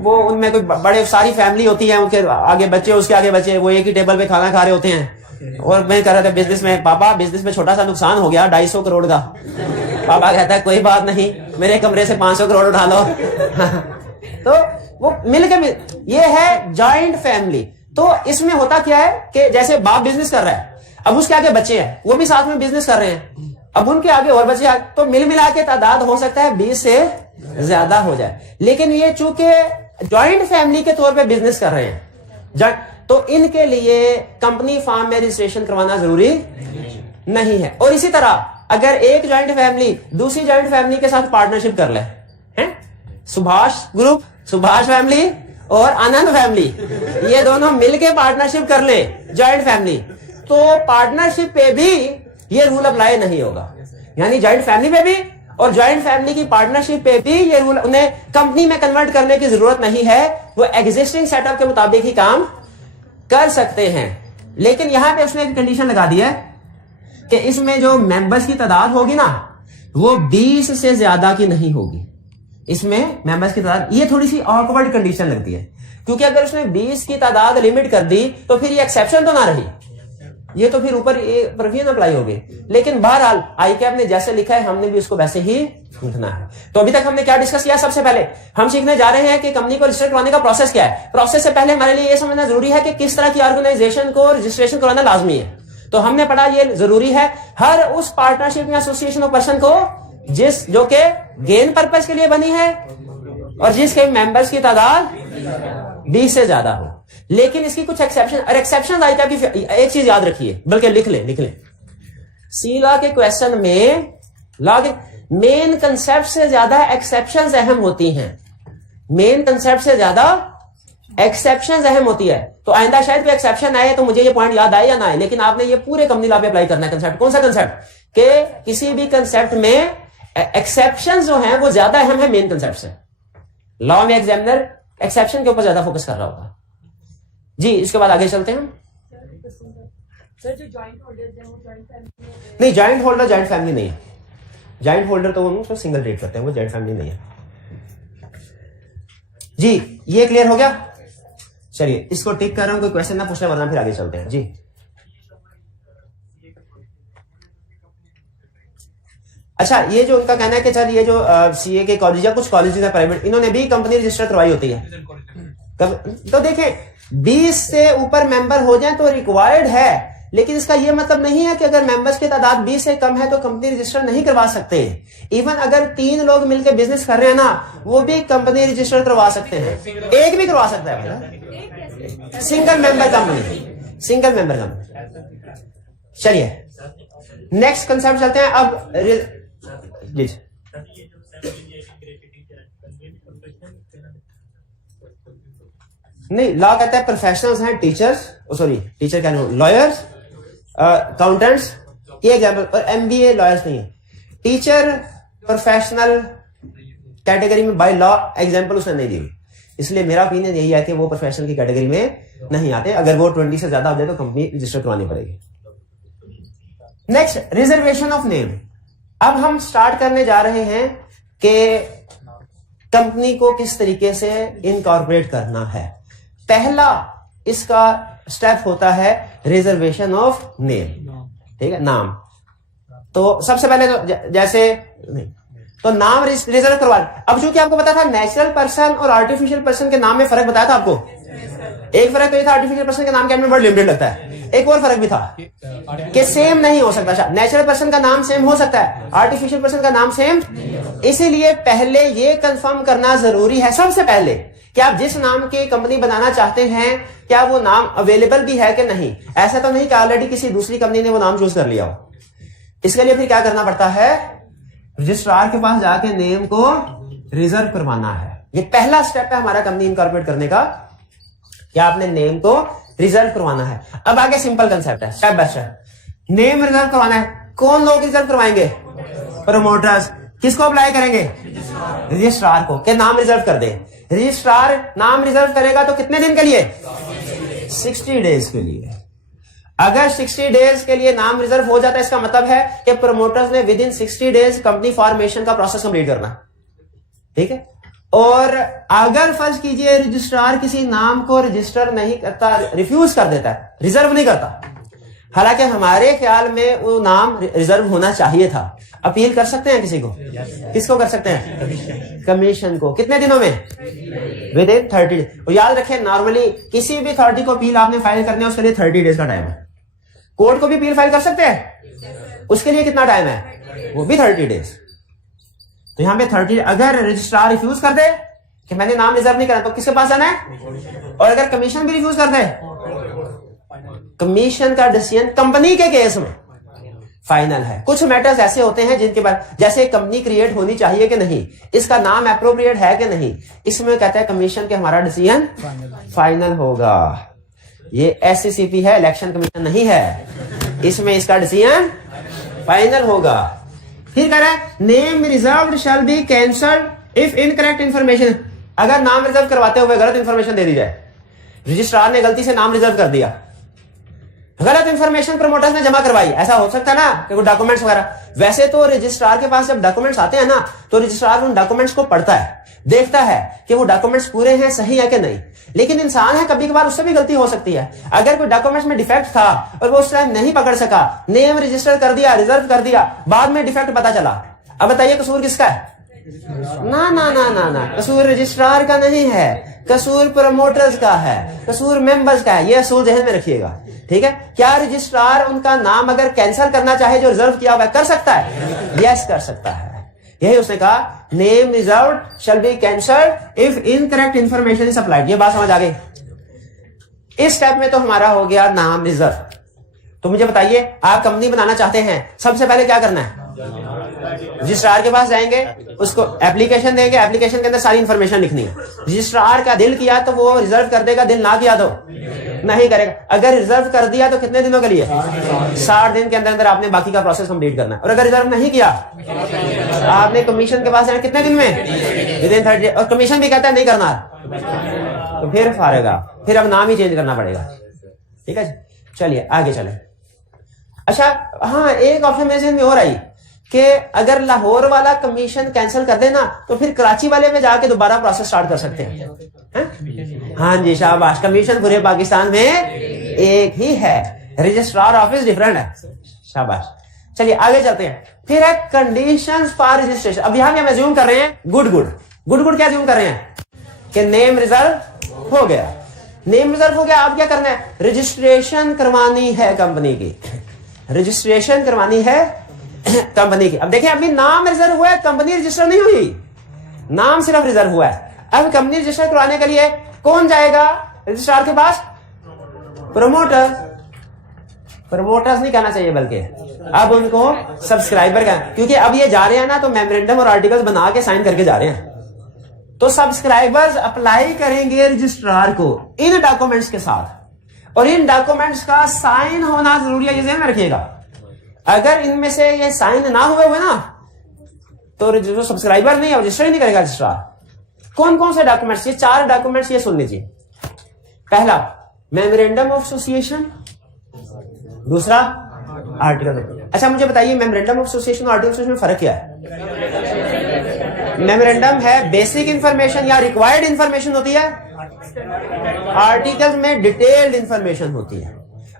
वो उनमें कोई बड़े सारी फैमिली होती है, उनके आगे बच्चे, उसके आगे बच्चे, वो एक ही टेबल पे खाना खा रहे होते हैं। और मैं कह रहा था बिजनेस में, पापा बिजनेस में छोटा सा नुकसान हो गया 250 करोड़ का। पापा कहता है कोई बात नहीं, मेरे कमरे से 500 करोड़ उठा लो। तो वो मिलकर, ये है जॉइंट फैमिली। तो इसमें होता क्या है कि जैसे बाप बिजनेस कर रहा है, अब उसके आगे बच्चे हैं, वो भी साथ में बिजनेस कर रहे हैं, अब उनके आगे और बच्चे, तो मिल मिला के तादाद हो सकता है 20 से ज्यादा हो जाए। लेकिन ये चूंकि जॉइंट फैमिली के तौर पे बिजनेस कर रहे हैं, तो इनके लिए कंपनी फार्म में रजिस्ट्रेशन करवाना जरूरी नहीं है। और इसी तरह अगर एक जॉइंट फैमिली दूसरी जॉइंट फैमिली के साथ पार्टनरशिप कर ले, हैं? सुभाष ग्रुप, सुभाष फैमिली और आनंद फैमिली, ये दोनों मिलके पार्टनरशिप कर ले जॉइंट फैमिली, तो पार्टनरशिप पे भी ये रूल अप्लाई नहीं होगा। यानी जॉइंट फैमिली पे भी और जॉइंट फैमिली की पार्टनरशिप पे भी ये रूल, उन्हें कंपनी में कन्वर्ट करने की जरूरत नहीं है, वो एग्जिस्टिंग सेटअप के मुताबिक ही काम कर सकते हैं। लेकिन यहां पे उसने एक कंडीशन लगा दी है कि इसमें जो मेंबर्स की तादाद होगी ना वो 20 से ज्यादा की नहीं होगी। इसमें मेंबर्स की तादाद, ये थोड़ी सी ऑकवर्ड कंडीशन लगती है, क्योंकि अगर उसने 20 की तादाद लिमिट कर दी तो फिर ये एक्सेप्शन तो ना रही, ये तो फिर ऊपर प्रोविजन अप्लाई होगी। लेकिन बहरहाल आईकैप ने जैसे लिखा है हमने भी उसको वैसे ही लिखना है। तो अभी तक हमने क्या डिस्कस किया? सबसे पहले हम सीखने जा रहे हैं कि कंपनी को रजिस्टर करवाने का प्रोसेस क्या है। प्रोसेस से पहले हमारे लिए यह समझना जरूरी है कि किस तरह की ऑर्गेनाइजेशन को रजिस्ट्रेशन करवाना लाजमी है। तो हमने पढ़ा ये जरूरी है हर उस पार्टनरशिप या एसोसिएशन ऑफ पर्सन को जो के गेन पर्पस के लिए बनी है और जिसके मेंबर्स की तादाद 20 से ज्यादा हो। लेकिन इसकी कुछ एक्सेप्शन, और एक्सेप्शन आई की एक चीज याद रखिए, बल्कि लिख ले सी लॉ के क्वेश्चन में लॉ के मेन कंसेप्ट से ज्यादा एक्सेप्शंस अहम होती हैं। मेन कंसेप्ट से ज्यादा एक्सेप्शंस अहम होती है। तो आइंदा शायद कोई एक्सेप्शन आए तो मुझे ये पॉइंट याद आए या ना आए, लेकिन आपने ये पूरे कंपनी लॉ पे अप्लाई करना है। कंसेप्ट कौन सा कंसेप्ट? कि किसी भी कंसेप्ट में एक्सेप्शंस जो हैं वो ज्यादा अहम है मेन कंसेप्ट से। लॉ में एग्जामिनर एक्सेप्शन के ऊपर ज्यादा फोकस कर रहा होगा। जी, इसके बाद आगे चलते हैं। सर, जो जॉइंट होल्डर्स हैं वो जॉइंट फैमिली नहीं, जॉइंट होल्डर जॉइंट फैमिली नहीं है। जॉइंट होल्डर तो उनको सिंगल ट्रीट करते हैं, वो जॉइंट फैमिली नहीं है। जी, ये क्लियर हो गया? चलिए इसको टिक कर रहा हूं, कोई क्वेश्चन ना पूछना वरना फिर आगे चलते हैं। जी, अच्छा, ये जो उनका कहना है कि सर ये जो सीए के कॉलेज या कुछ कॉलेज है प्राइवेट, इन्होंने भी कंपनी रजिस्टर करवाई होती है। तो देखें 20 से ऊपर मेंबर हो जाए तो रिक्वायर्ड है लेकिन इसका यह मतलब नहीं है कि अगर मेंबर्स की तादाद 20 से कम है तो कंपनी रजिस्टर नहीं करवा सकते। इवन अगर 3 लोग मिलकर बिजनेस कर रहे हैं ना, वो भी कंपनी रजिस्टर करवा सकते हैं। एक भी करवा सकता है भैया, single member company, single member company. चलिए नेक्स्ट कंसेप्ट चलते हैं। अब जी नहीं, लॉ कहता है प्रोफेशनल्स हैं टीचर्स, सॉरी टीचर क्या नहीं, लॉयर्स, अकाउंटेंट्स, ये एग्जाम्पल, और एमबीए लॉयर्स नहीं है। टीचर प्रोफेशनल कैटेगरी में बाय लॉ एग्जाम्पल उसने नहीं दी हुई, इसलिए मेरा ओपिनियन यही है कि वो प्रोफेशनल की कैटेगरी में नहीं आते। अगर वो 20 से ज्यादा हो जाए तो कंपनी रजिस्टर करवानी पड़ेगी। Next, reservation of name. अब हम स्टार्ट करने जा रहे हैं कि कंपनी को किस तरीके से इनकॉर्पोरेट करना है। पहला इसका स्टेप होता है रिजर्वेशन ऑफ नेम, ठीक है, नाम। तो सबसे पहले तो जैसे तो नाम रिजर्व करवा। अब चूंकि आपको पता था नेचुरल पर्सन और आर्टिफिशियल पर्सन के नाम में फर्क बताया था आपको। एक फर्क तो ये था आर्टिफिशियल पर्सन के नाम के बड़ा लिमिटेड लगता है। एक और फर्क भी था कि सेम नहीं हो सकता। नेचुरल पर्सन का नाम सेम हो सकता है, आर्टिफिशियल पर्सन का नाम सेम। इसीलिए पहले ये कंफर्म करना जरूरी है सबसे पहले कि आप जिस नाम की कंपनी बनाना चाहते हैं क्या वो नाम अवेलेबल भी है कि नहीं। ऐसा तो नहीं कि ऑलरेडी किसी दूसरी कंपनी ने वो नाम चूज कर लिया हो। इसके लिए फिर क्या करना पड़ता है, रजिस्ट्रार के पास जाके नेम को रिजर्व करवाना है। ये पहला स्टेप है हमारा कंपनी इनकॉर्पोरेट करने का, क्या आपने नेम को रिजर्व करवाना है। अब आगे सिंपल कंसेप्ट है, step by step. Name reserve करवाना है। कौन लोग रिजर्व करवाएंगे? प्रमोटर्स। किसको अप्लाई करेंगे? रजिस्ट्रार को, के नाम रिजर्व कर दे। रजिस्ट्रार नाम रिजर्व करेगा तो कितने दिन के लिए? 60 डेज के लिए। अगर 60 डेज के लिए नाम रिजर्व हो जाता है, इसका मतलब है कि प्रमोटर्स ने with in 60 days company formation का प्रोसेस कंप्लीट करना, ठीक है। और अगर फर्ज कीजिए रजिस्ट्रार किसी नाम को रजिस्टर नहीं करता, रिफ्यूज कर देता है, रिजर्व नहीं करता, हालांकि हमारे ख्याल में वो नाम रिजर्व होना चाहिए था, अपील कर सकते हैं किसी को? किसको कर सकते हैं? कमीशन को। कितने दिनों में? With in 30 days. और याद रखें नॉर्मली किसी भी अथॉरिटी को अपील आपने फाइल करनी है उसके लिए 30 डेज का टाइम है। कोर्ट को भी अपील फाइल कर सकते हैं, उसके लिए कितना टाइम है? वो भी 30 डेज। तो यहां पे 30, अगर रजिस्ट्रार रिफ्यूज कर दे कि मैंने नाम रिजर्व नहीं करना तो किसके पास जाना है? और अगर कमीशन भी रिफ्यूज कर दे, कमीशन का डिसीजन कंपनी के केस में फाइनल है। कुछ मैटर्स ऐसे होते हैं जिनके बारे, जैसे कंपनी क्रिएट होनी चाहिए कि नहीं, इसका नाम एप्रोप्रिएट है कि नहीं, इसमें कहता है कमीशन के हमारा डिसीजन फाइनल होगा। ये एससीसीपी है, इलेक्शन कमीशन नहीं है, इसमें इसका डिसीजन फाइनल होगा। फिर कह रहा है name reserved shall be cancelled if incorrect information. अगर नाम रिजर्व करवाते हुए गलत इंफॉर्मेशन दे दी जाए, रजिस्ट्रार ने गलती से नाम रिजर्व कर दिया, गलत इंफॉर्मेशन प्रमोटर्स ने जमा करवाई, ऐसा हो सकता है ना कि वो डॉक्यूमेंट्स वगैरह। वैसे तो रजिस्ट्रार के पास जब डॉक्यूमेंट्स आते हैं ना तो रजिस्ट्रार उन डॉक्यूमेंट्स को पढ़ता है, देखता है कि वो डॉक्यूमेंट्स पूरे हैं, सही है कि नहीं। लेकिन इंसान है, कभी कभार उससे भी गलती हो सकती है। अगर कोई डॉक्यूमेंट्स में डिफेक्ट था और वो उस टाइम नहीं पकड़ सका, नेम रजिस्टर कर दिया, रिजर्व कर दिया, बाद में डिफेक्ट पता चला, अब बताइए कसूर किसका है? ना ना ना ना ना, कसूर रजिस्ट्रार का नहीं है, कसूर प्रमोटर्स का है, कसूर मेंबर्स का है। ये असूल जहन में रखिएगा, ठीक है। क्या रजिस्ट्रार उनका नाम अगर कैंसिल करना चाहे जो रिजर्व किया हुआ है, कर सकता है? यस, कर सकता है। यही उसने कहा name reserved shall be cancelled if incorrect information is supplied. ये बात समझ आ गई? इस स्टेप में तो हमारा हो गया नाम रिजर्व। तो मुझे बताइए, आप कंपनी बनाना चाहते हैं, सबसे पहले क्या करना है? रजिस्ट्रार के पास जाएंगे, उसको एप्लीकेशन देंगे, एप्लीकेशन के अंदर सारी इंफॉर्मेशन लिखनी है। रजिस्ट्रार का दिल किया तो वो रिजर्व कर देगा, दिल ना किया तो नहीं करेगा। अगर रिजर्व कर दिया तो कितने दिनों के लिए? 60 दिन के अंदर अंदर आपने बाकी का प्रोसेस कंप्लीट करना है। और अगर रिजर्व नहीं किया आपने कमीशन के पास जाना, कितने दिन में? With in 30। और कमीशन भी कहता है नहीं करना, तो फिर फारेगा, फिर अब नाम ही चेंज करना पड़ेगा, ठीक है। चलिए आगे चले। अच्छा हाँ, एक ऑप्शन मेरे ज़हन में और आई कि अगर लाहौर वाला कमीशन कैंसिल कर देना तो फिर कराची वाले में जाके दोबारा प्रोसेस स्टार्ट कर सकते हैं। हाँ जी, शाबाश। कमीशन पूरे पाकिस्तान में एक ही है, रजिस्ट्रार ऑफिस डिफरेंट है, शाबाश। चलिए आगे चलते हैं। फिर है कंडीशंस फॉर रजिस्ट्रेशन। अब यहां भी हम अज्यूम कर रहे हैं गुड क्या अज्यूम कर रहे हैं? कि नेम रिजर्व हो गया, नेम रिजर्व हो गया, आप क्या करना है, रजिस्ट्रेशन करवानी है कंपनी की, रजिस्ट्रेशन करवानी है कंपनी की। अब देखें अभी नाम रिजर्व हुआ है, कंपनी रजिस्टर नहीं हुई, नाम सिर्फ रिजर्व हुआ है। अब कंपनी रजिस्टर करवाने के लिए कौन जाएगा रजिस्ट्रार के पास, प्रमोटर, प्रमोटर्स नहीं कहना चाहिए बल्कि अब उनको सब्सक्राइबर का, क्योंकि अब ये जा रहे हैं ना तो मेमोरेंडम और आर्टिकल्स बना के साइन करके जा रहे हैं, तो सब्सक्राइबर्स अप्लाई करेंगे रजिस्ट्रार को इन डॉक्यूमेंट्स के साथ, और इन डॉक्यूमेंट्स का साइन होना जरूरी है, ये ध्यान में रखिएगा। अगर इनमें से ये साइन ना हुए ना तो जो सब्सक्राइबर नहीं है रजिस्टर ही नहीं करेगा रजिस्ट्रार। कौन कौन से डॉक्यूमेंट्स, ये 4 डॉक्यूमेंट्स ये सुन लीजिए। पहला मेमोरेंडम ऑफ एसोसिएशन, दूसरा आर्टिकल। अच्छा मुझे बताइए मेमोरेंडम ऑफ एसोसिएशन और आर्टिकल में फर्क क्या है? मेमोरेंडम है बेसिक इंफॉर्मेशन या रिक्वायर्ड इंफॉर्मेशन होती है, आर्टिकल्स में डिटेल्ड इंफॉर्मेशन होती है,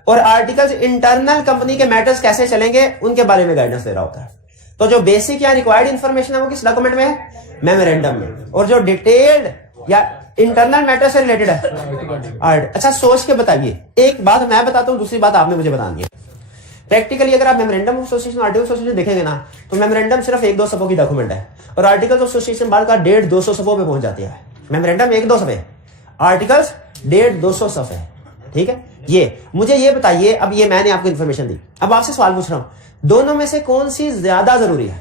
और आर्टिकल्स इंटरनल कंपनी के मैटर्स कैसे चलेंगे उनके बारे में गाइडेंस दे रहा होता है। तो जो बेसिक या रिक्वायर्ड इंफॉर्मेशन है वो किस डॉक्यूमेंट में है, मेमोरेंडम में, और जो डिटेल्ड या इंटरनल मैटर से रिलेटेड है। अच्छा सोच के बताइए, एक बात मैं बताता हूं, दूसरी बात आपने मुझे बतानी है। प्रैक्टिकली अगर आप memorandum of association article association देखेंगे ना तो मेमोरेंडम सिर्फ 1-2 सफों की डॉक्यूमेंट है, और आर्टिकल्स ऑफ एसोसिएशन बार का 150-200 सफों पे पहुंच जाती है। मेमोरेंडम 1-2 सफे, आर्टिकल्स 150-200 सफे, ठीक है। ये मुझे ये बताइए, अब ये मैंने आपको इन्फॉर्मेशन दी, अब आपसे सवाल पूछ रहा हूं, दोनों में से कौन सी ज्यादा जरूरी है?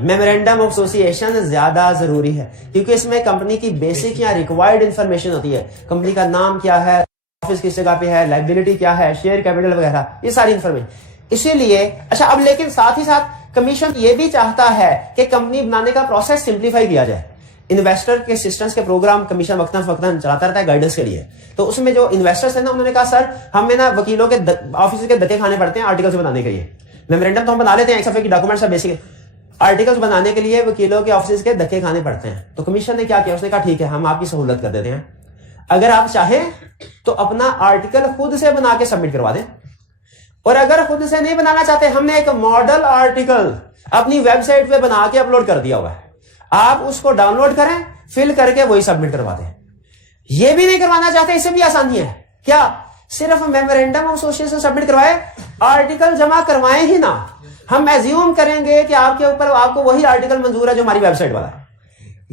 मेमोरेंडम ऑफ एसोसिएशन ज्यादा जरूरी है, क्योंकि इसमें कंपनी की बेसिक या रिक्वायर्ड इंफॉर्मेशन होती है, कंपनी का नाम क्या है, ऑफिस किस जगह पे है, लायबिलिटी क्या है, शेयर कैपिटल वगैरह, ये सारी इंफॉर्मेशन। इसीलिए अच्छा अब लेकिन साथ ही साथ कमीशन ये भी चाहता है कि कंपनी बनाने का प्रोसेस सिंप्लीफाई किया जाए। इन्वेस्टर के असिस्टेंस के प्रोग्राम कमीशन वक्तन फक्तन चलाता रहता है गाइडेंस के लिए, तो उसमें जो इन्वेस्टर्स है ना उन्होंने कहा सर हमें ना वकीलों के ऑफिस के धक्के खाने पड़ते हैं आर्टिकल्स बनाने के लिए। मेमोरेंडम तो हम बना लेते हैं, एक सफे की डॉक्यूमेंट्स है बेसिक, आर्टिकल्स बनाने के लिए वकीलों के ऑफिस के धक्के खाने पड़ते हैं। तो कमीशन ने क्या किया, उसने कहा ठीक है हम आपकी सहूलत कर देते हैं, अगर आप चाहें तो अपना आर्टिकल खुद से बना के सबमिट करवा दें, और अगर खुद से नहीं बनाना चाहते हमने एक मॉडल आर्टिकल अपनी वेबसाइट पे बना के अपलोड कर दिया हुआ है, आप उसको डाउनलोड करें, फिल करके वही सबमिट करवा दें। ये भी नहीं करवाना चाहते, इससे भी आसानी है, क्या सिर्फ मेमोरेंडम ऑफ एसोसिएशन सबमिट करवाए, आर्टिकल जमा करवाएं ही ना, हम एज्यूम करेंगे कि आपके ऊपर आपको वही आर्टिकल मंजूर है जो हमारी वेबसाइट वाला है।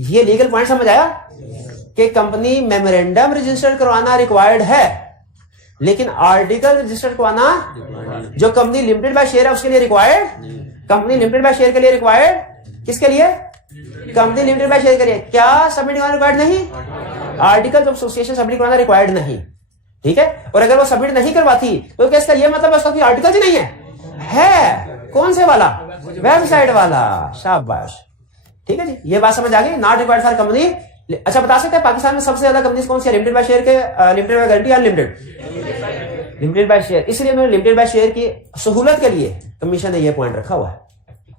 ये लीगल पॉइंट समझ आया कि कंपनी मेमोरेंडम रजिस्टर करवाना रिक्वायर्ड है, लेकिन आर्टिकल रजिस्टर करवाना जो कंपनी लिमिटेड बाय शेयर है उसके लिए required, company limited by share के लिए रिक्वायर्ड, किसके लिए, कंपनी लिमिटेड बाय शेयर के लिए। क्या सबमिट करवाना रिक्वायर्ड नहीं, आर्टिकल ऑफ एसोसिएशन सबमिट करवाना रिक्वायर्ड नहीं, ठीक है। और अगर वो सबमिट नहीं करवाती तो क्या इसका ये मतलब उसका कोई आर्टिकल ही नहीं है, कौन से वाला, वेबसाइट वाला, शाबाश, ठीक है जी। ये बात समझ आ गई, नॉट रिक्वायर्ड फॉर कंपनी। अच्छा बता सकते हैं पाकिस्तान में सबसे ज्यादा कंपनीज कौन सी है, लिमिटेड बाय शेयर के, limited by guarantee, unlimited, limited by share, इसलिए मैंने लिमिटेड बाय शेयर की सहूलत के लिए कमीशन ने ये पॉइंट रखा हुआ है,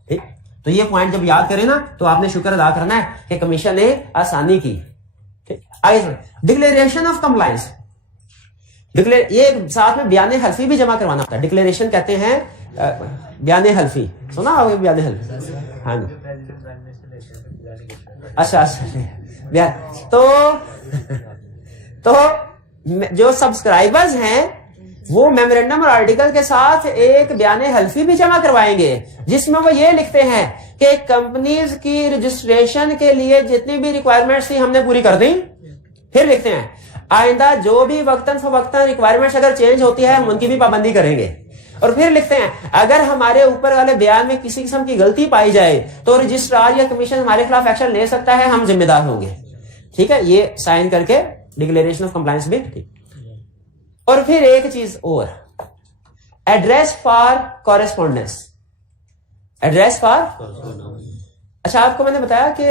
ठीक। तो ये पॉइंट जब याद करें ना तो आपने शुक्र अदा करना है कि कमीशन ने आसानी की, ठीक। आगे डिक्लेरेशन ऑफ कंप्लायंस, ये साथ में बयान हल्फी भी जमा करवाना होता है, डिक्लेरेशन कहते हैं बयान हल्फी, सुना होगा बयान हल्फी, हाँ जी, अच्छा तो जो सब्सक्राइबर्स हैं वो मेमोरेंडम और आर्टिकल के साथ एक बयान हल्फी भी जमा करवाएंगे जिसमें वो ये लिखते हैं कि कंपनीज की रजिस्ट्रेशन के लिए जितनी भी रिक्वायरमेंट्स थी हमने पूरी कर दी। फिर लिखते हैं आइंदा जो भी वक्तन फवक्तन रिक्वायरमेंट्स अगर चेंज होती है हम उनकी भी पाबंदी करेंगे। और फिर लिखते हैं अगर हमारे ऊपर वाले बयान में किसी किस्म की गलती पाई जाए तो रजिस्ट्रार या कमीशन हमारे खिलाफ एक्शन ले सकता है, हम जिम्मेदार होंगे, ठीक है। ये साइन करके डिक्लेरेशन ऑफ कंप्लायंस भी, ठीक। और फिर एक चीज और, address for correspondence, address for, अच्छा आपको मैंने बताया कि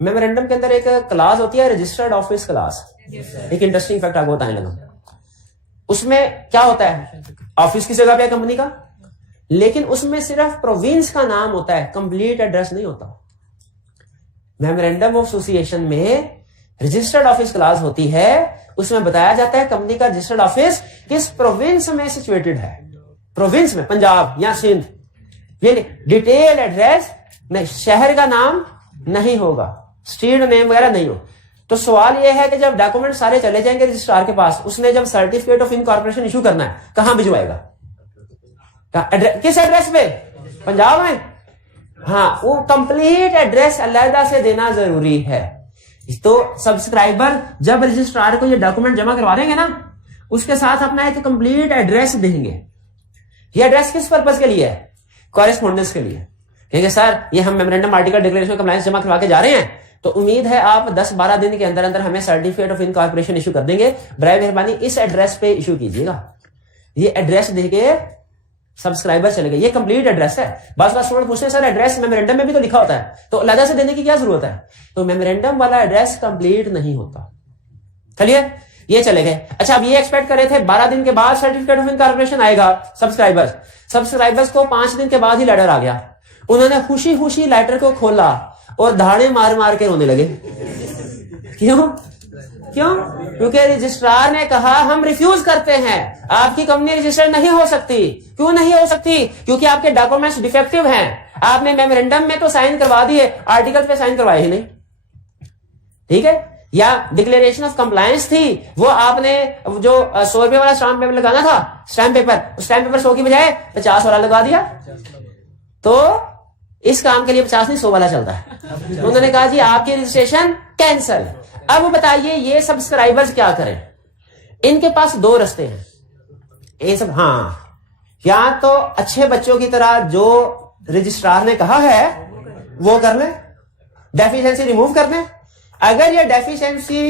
मेमोरेंडम के अंदर एक क्लास होती है रजिस्टर्ड ऑफिस क्लास, एक इंटरेस्टिंग फैक्ट आपको बताने लगा। उसमें क्या होता है, ऑफिस की जगह पे है कंपनी का, लेकिन उसमें सिर्फ प्रोविंस का नाम होता है, कंप्लीट एड्रेस नहीं होता। मेमोरेंडम ऑफ एसोसिएशन में रजिस्टर्ड ऑफिस क्लास होती है, उसमें बताया जाता है कंपनी का रजिस्टर्ड ऑफिस किस प्रोविंस में सिचुएटेड है, प्रोविंस में पंजाब या सिंध, ये डिटेल एड्रेस नहीं, शहर का नाम नहीं होगा, स्ट्रीट नेम वगैरह नहीं हो, तो सवाल यह है कि जब डॉक्यूमेंट सारे चले जाएंगे रजिस्ट्रार के पास, उसने जब सर्टिफिकेट ऑफ इनकॉर्पोरेशन इशू करना है, कहां भिजवाएगा? किस एड्रेस पे? पंजाब में? हाँ, वो कंप्लीट एड्रेस अलहदा से देना जरूरी है। तो सब्सक्राइबर जब रजिस्ट्रार को ये डॉक्यूमेंट जमा करवा देंगे ना, उसके साथ अपना एक कंप्लीट एड्रेस देंगे। ये एड्रेस किस पर्पज के लिए है? कॉरेस्पॉन्डेंस के लिए। कहेंगे सर ये हम मेमोरेंडम आर्टिकल डिक्लेरेशन कंप्लायंस जमा करवा के जा रहे हैं, तो उम्मीद है आप 10-12 दिन के अंदर अंदर हमें सर्टिफिकेट ऑफ इनकॉर्पोरेशन इशू कर देंगे, बराए मेहरबानी इस एड्रेस पे इशू कीजिएगा। ये एड्रेस देके सब्सक्राइबर चले गए, ये कंप्लीट एड्रेस है। बस स्टूडेंट पूछते हैं सर एड्रेस मेमोरेंडम में भी तो लिखा होता है, तो अलग से देने की क्या जरूरत है? तो मेमोरेंडम वाला एड्रेस कंप्लीट नहीं होता। चलिए ये चले गए। अच्छा, अब ये एक्सपेक्ट कर रहे थे 12 दिन के बाद सर्टिफिकेट ऑफ इनकॉर्पोरेशन आएगा। सब्सक्राइबर्स को 5 दिन के बाद ही लेटर आ गया। उन्होंने खुशी खुशी लेटर को खोला और धाड़े मार मार के रोने लगे। क्यों? क्योंकि रजिस्ट्रार ने कहा हम रिफ्यूज करते हैं, आपकी कंपनी रजिस्टर्ड नहीं हो सकती। क्यों नहीं हो सकती? क्योंकि आपके डॉक्यूमेंट्स डिफेक्टिव हैं। आपने मेमोरेंडम में तो साइन करवा दिए, आर्टिकल पे साइन करवाए ही नहीं। ठीक है, या डिक्लेरेशन ऑफ कंप्लायंस थी, वो आपने जो 100 रुपए वाला स्टैम्प पेपर लगाना था, स्टैम्प पेपर 100 की बजाय 50 वाला लगा दिया। तो इस काम के लिए 50 नहीं 100 वाला चलता है। उन्होंने कहा जी आपकी रजिस्ट्रेशन कैंसल। अब बताइए ये सब्सक्राइबर्स क्या करें? इनके पास 2 रास्ते हैं। ये सब, हाँ, या तो अच्छे बच्चों की तरह जो रजिस्ट्रार ने कहा है वो कर ले, डेफिशिएंसी रिमूव कर ले। अगर ये डेफिशिएंसी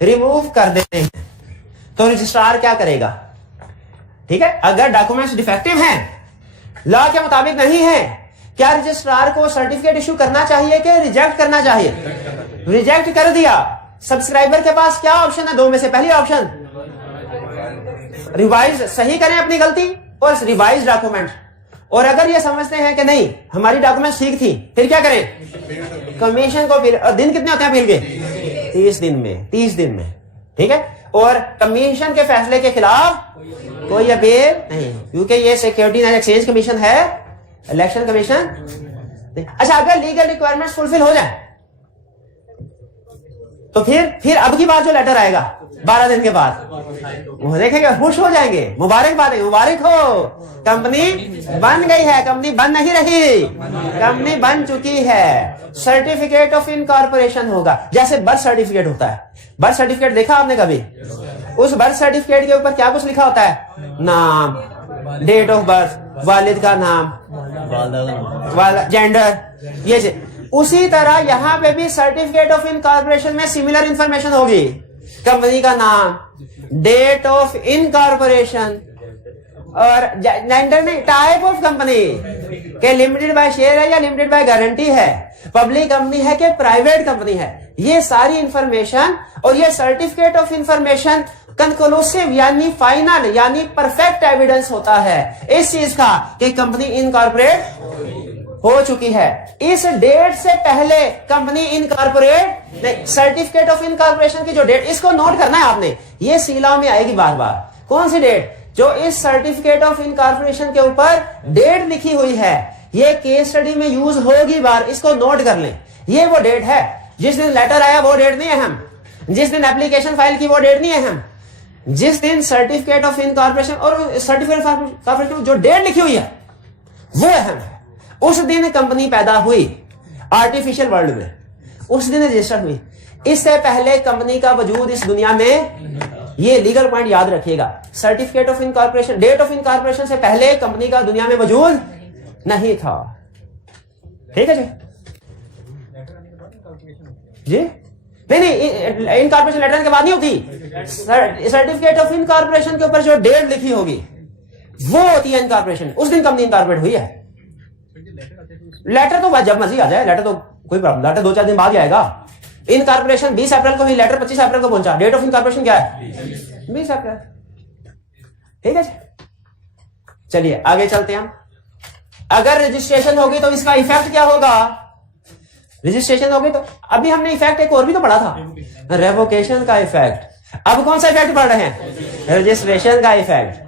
रिमूव कर देते हैं तो रजिस्ट्रार क्या करेगा? ठीक है, अगर डॉक्यूमेंट्स डिफेक्टिव हैं, लॉ के मुताबिक नहीं है, क्या रजिस्ट्रार को सर्टिफिकेट इशू करना चाहिए कि रिजेक्ट करना चाहिए? रिजेक्ट कर दिया। सब्सक्राइबर के पास क्या ऑप्शन है? 2 में से पहली ऑप्शन, रिवाइज, सही करें अपनी गलती और रिवाइज डॉक्यूमेंट। और अगर ये समझते हैं कि नहीं हमारी डॉक्यूमेंट ठीक थी, फिर क्या करें? कमीशन को अपील। और दिन कितने होते हैं अपील के? 30 दिन में। 30 दिन में, ठीक है। और कमीशन के फैसले के खिलाफ कोई अपील नहीं, क्योंकि ये सिक्योरिटीज एंड एक्सचेंज कमीशन है, इलेक्शन कमीशन। अच्छा, अगर लीगल रिक्वायरमेंट्स फुलफिल हो जाए तो फिर अब की बार जो लेटर आएगा 12 दिन के बाद, वो देखेंगे, खुश हो जाएंगे, मुबारकबाद, मुबारक हो, कंपनी बन गई है। कंपनी बन नहीं रही, कंपनी बन चुकी है। सर्टिफिकेट ऑफ इनकॉर्पोरेशन होगा, जैसे बर्थ सर्टिफिकेट होता है। बर्थ सर्टिफिकेट देखा आपने कभी? उस बर्थ सर्टिफिकेट के ऊपर क्या कुछ लिखा होता है? नाम, डेट ऑफ बर्थ, वालिद का नाम, जेंडर, ये। उसी तरह यहां पे भी सर्टिफिकेट ऑफ इनकॉर्पोरेशन में सिमिलर इंफॉर्मेशन होगी। कंपनी का नाम, डेट ऑफ इनकॉर्पोरेशन और जेंडर नहीं, टाइप ऑफ कंपनी के लिमिटेड बाय शेयर है या लिमिटेड बाय गारंटी है, पब्लिक कंपनी है कि प्राइवेट कंपनी है। ये सारी इंफॉर्मेशन और ये सर्टिफिकेट ऑफ इंफॉर्मेशन कंक्लूसिव यानी फाइनल यानी परफेक्ट एविडेंस होता है इस चीज का कि कंपनी इनकॉर्पोरेट हो चुकी है। इस डेट से पहले company incorporate, certificate of incorporation की जो डेट, इसको नोट करना है आपने, ये सीला में आएगी बार बार। कौन सी डेट? जो इस सर्टिफिकेट ऑफ इनकॉर्पोरेशन के ऊपर डेट लिखी हुई है, ये केस स्टडी में यूज होगी बार, इसको नोट कर लें। ये वो डेट है, जिस दिन लेटर आया वो डेट नहीं है हम, जिस दिन एप्लीकेशन फाइल की वो डेट नहीं है हम, जिस दिन सर्टिफिकेट ऑफ इनकॉर्पोरेशन और सर्टिफिकेट ऑफ कॉर्पोरेशन जो डेट लिखी हुई है वो अहम है। उस दिन कंपनी पैदा हुई आर्टिफिशियल वर्ल्ड में, उस दिन रजिस्टर हुई। इससे पहले कंपनी का वजूद इस दुनिया में, ये लीगल पॉइंट याद रखिएगा, certificate of incorporation, date of incorporation से पहले कंपनी का दुनिया में वजूद नहीं था। ठीक है जी? नहीं, इनकॉर्पोरेशन लेटर के बाद नहीं होती। सर्टिफिकेट ऑफ इनकॉर्पोरेशन के ऊपर जो डेट लिखी होगी वो होती है इनकॉर्पोरेशन, उस दिन कंपनी इनकॉर्पोरेट हुई है। लेटर तो जब मर्जी आ जाए, लेटर तो कोई प्रॉब्लम, लेटर 2-4 दिन बाद ही आएगा। इनकॉर्पोरेशन 20 अप्रैल को हुई, लेटर 25 अप्रैल को पहुंचा। डेट ऑफ इनकॉर्पोरेशन क्या है? 20 अप्रैल। ठीक है, चलिए आगे चलते हैं हम। अगर रजिस्ट्रेशन होगी तो इसका इफेक्ट क्या होगा? रजिस्ट्रेशन होगी तो अभी हमने इफेक्ट एक और भी तो पढ़ा था, रेवोकेशन का इफेक्ट। अब कौन सा इफेक्ट पढ़ रहे हैं? रजिस्ट्रेशन का इफेक्ट।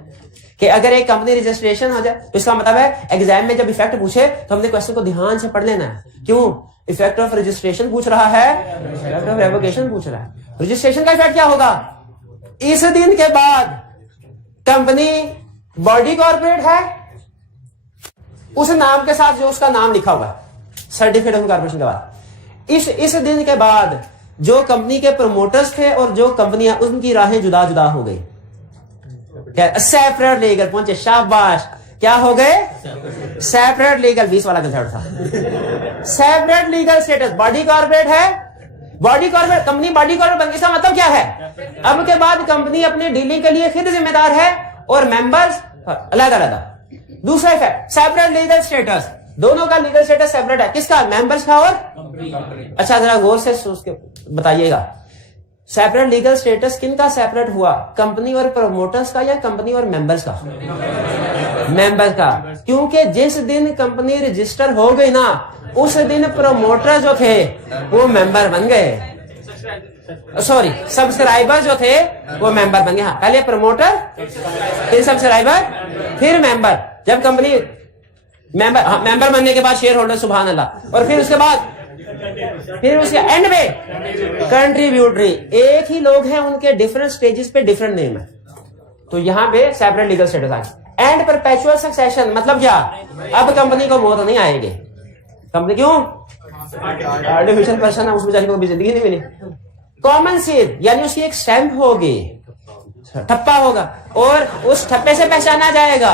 कि अगर एक कंपनी रजिस्ट्रेशन हो जाए तो इसका मतलब है एग्जाम में जब इफेक्ट पूछे तो हमने क्वेश्चन को ध्यान से पढ़ लेना है। क्यों? इफेक्ट ऑफ रजिस्ट्रेशन पूछ रहा है, इफेक्ट ऑफ रेवोकेशन पूछ रहा है। रजिस्ट्रेशन का इफेक्ट क्या होगा? इस दिन के बाद कंपनी बॉडी कॉर्पोरेट है, उस नाम के साथ जो उसका नाम लिखा हुआ है सर्टिफिकेट ऑफ कॉर्पोरेशन के बाद, इस दिन के बाद जो कंपनी के प्रमोटर्स थे और जो कंपनियां, उनकी राहें जुदा जुदा हो गई। सेपरेट लीगल पहुंचे, शाबाश, क्या हो गए? सेपरेट लीगल, 20 वाला कंसेप्ट था। Separate legal status, body corporate है, body corporate company body corporate बन, इसका मतलब क्या है? अब के बाद कंपनी अपनी डीलिंग के लिए खुद जिम्मेदार है और मेंबर्स अलग अलग। दूसरा इफेक्ट, सेपरेट लीगल स्टेटस, दोनों का लीगल स्टेटस सेपरेट है, किसका? मेंबर्स का और अच्छा जरा गौर से सोच के बताइएगा, सेपरेट लीगल स्टेटस किनका सेपरेट हुआ? कंपनी और प्रमोटर्स का या कंपनी और मेंबर्स का? मेंबर्स का, क्योंकि जिस दिन कंपनी रजिस्टर हो गई ना, उस दिन प्रमोटर जो थे वो मेंबर बन गए, सॉरी सब्सक्राइबर जो थे वो मेंबर बन गए। हाँ, पहले प्रमोटर, फिर सब्सक्राइबर, फिर मेंबर। जब कंपनी मेंबर, हाँ, मेंबर बनने के बाद शेयर होल्डर, सुभान अल्लाह, और फिर उसके बाद फिर उसके एंड में कंट्रीब्यूटरी। एक ही लोग हैं, उनके डिफरेंट स्टेजेस पे डिफरेंट नेम है। तो यहां पे सेपरेट लीगल स्टेटस आ। एंड परपेचुअल सक्सेशन मतलब क्या? अब कंपनी को मौत नहीं आएगी। कंपनी क्यों? आर्टिफिशियल पर्सन है, उस बेचारे को भी जिंदगी नहीं मिली। कॉमन सील यानी उसकी एक स्टैंप होगी, ठप्पा होगा, और उस ठप्पे से पहचाना जाएगा।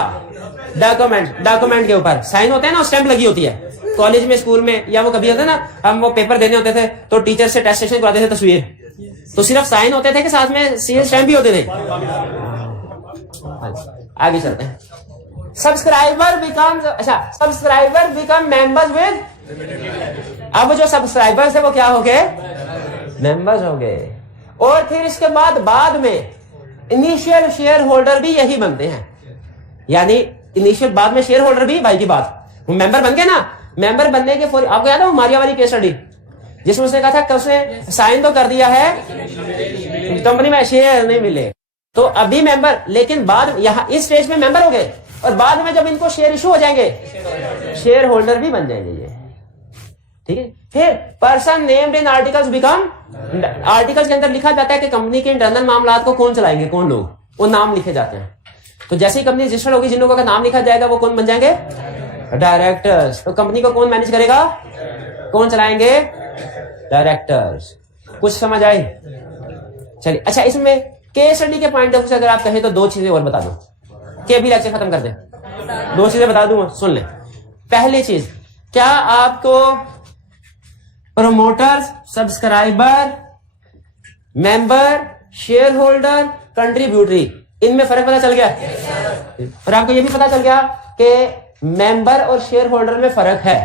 डॉक्यूमेंट के ऊपर साइन होते हैं ना, स्टैंप लगी होती है। कॉलेज में, स्कूल में, या वो कभी होता है ना, हम वो पेपर देने होते थे तो टीचर से टेस्टेशन कराते थे, तस्वीर, तो सिर्फ साइन होते थे कि साथ में सील स्टैंप भी होते थे। आगे चलते हैं। सब्सक्राइबर बिकम मेंबर्स विद, अब जो सब्सक्राइबर्स है वो क्या हो गए? मेंबर्स हो गए। और फिर इसके बाद में इनिशियल शेयर होल्डर भी यही बनते हैं, यानी इनिशियल बाद में शेयर होल्डर भी, भाई की बात, वो मेंबर बन गए ना। मेंबर बनने के फौरी, आपको याद है मारिया वाली केस स्टडी जिसमें उसने कहा था कि उसने साइन तो कर दिया है, कंपनी में शेयर नहीं मिले, तो अभी मेंबर, लेकिन बाद यहाँ इस स्टेज में मेंबर हो गए, और बाद में जब इनको शेयर इशू हो जाएंगे, शेयर होल्डर भी बन जाएंगे ये, ठीक है। फिर person named in articles become, articles के अंदर लिखा जाता है कि कंपनी के इंटरनल मामलात को कौन चलाएंगे, कौन लोग, वो नाम लिखे जाते हैं। तो जैसे ही कंपनी रजिस्टर्ड होगी, जिन लोगों का नाम लिखा जाएगा वो कौन बन जाएंगे? डायरेक्टर्स। तो कंपनी को कौन मैनेज करेगा, कौन चलाएंगे? डायरेक्टर्स। कुछ समझ आई? चलिए, अच्छा इसमें केस स्टडी के पॉइंट ऑफ व्यू से अगर आप कहें तो दो चीजें और बता दो कि अभी लेक्चर खत्म कर दें। दो चीजें बता दूं, सुन लें। पहली चीज, क्या आपको promoters, subscriber, member, share holder, contributory, इनमें फर्क पता चल गया? और आपको यह भी पता चल गया कि मेंबर और शेयर होल्डर में फर्क है,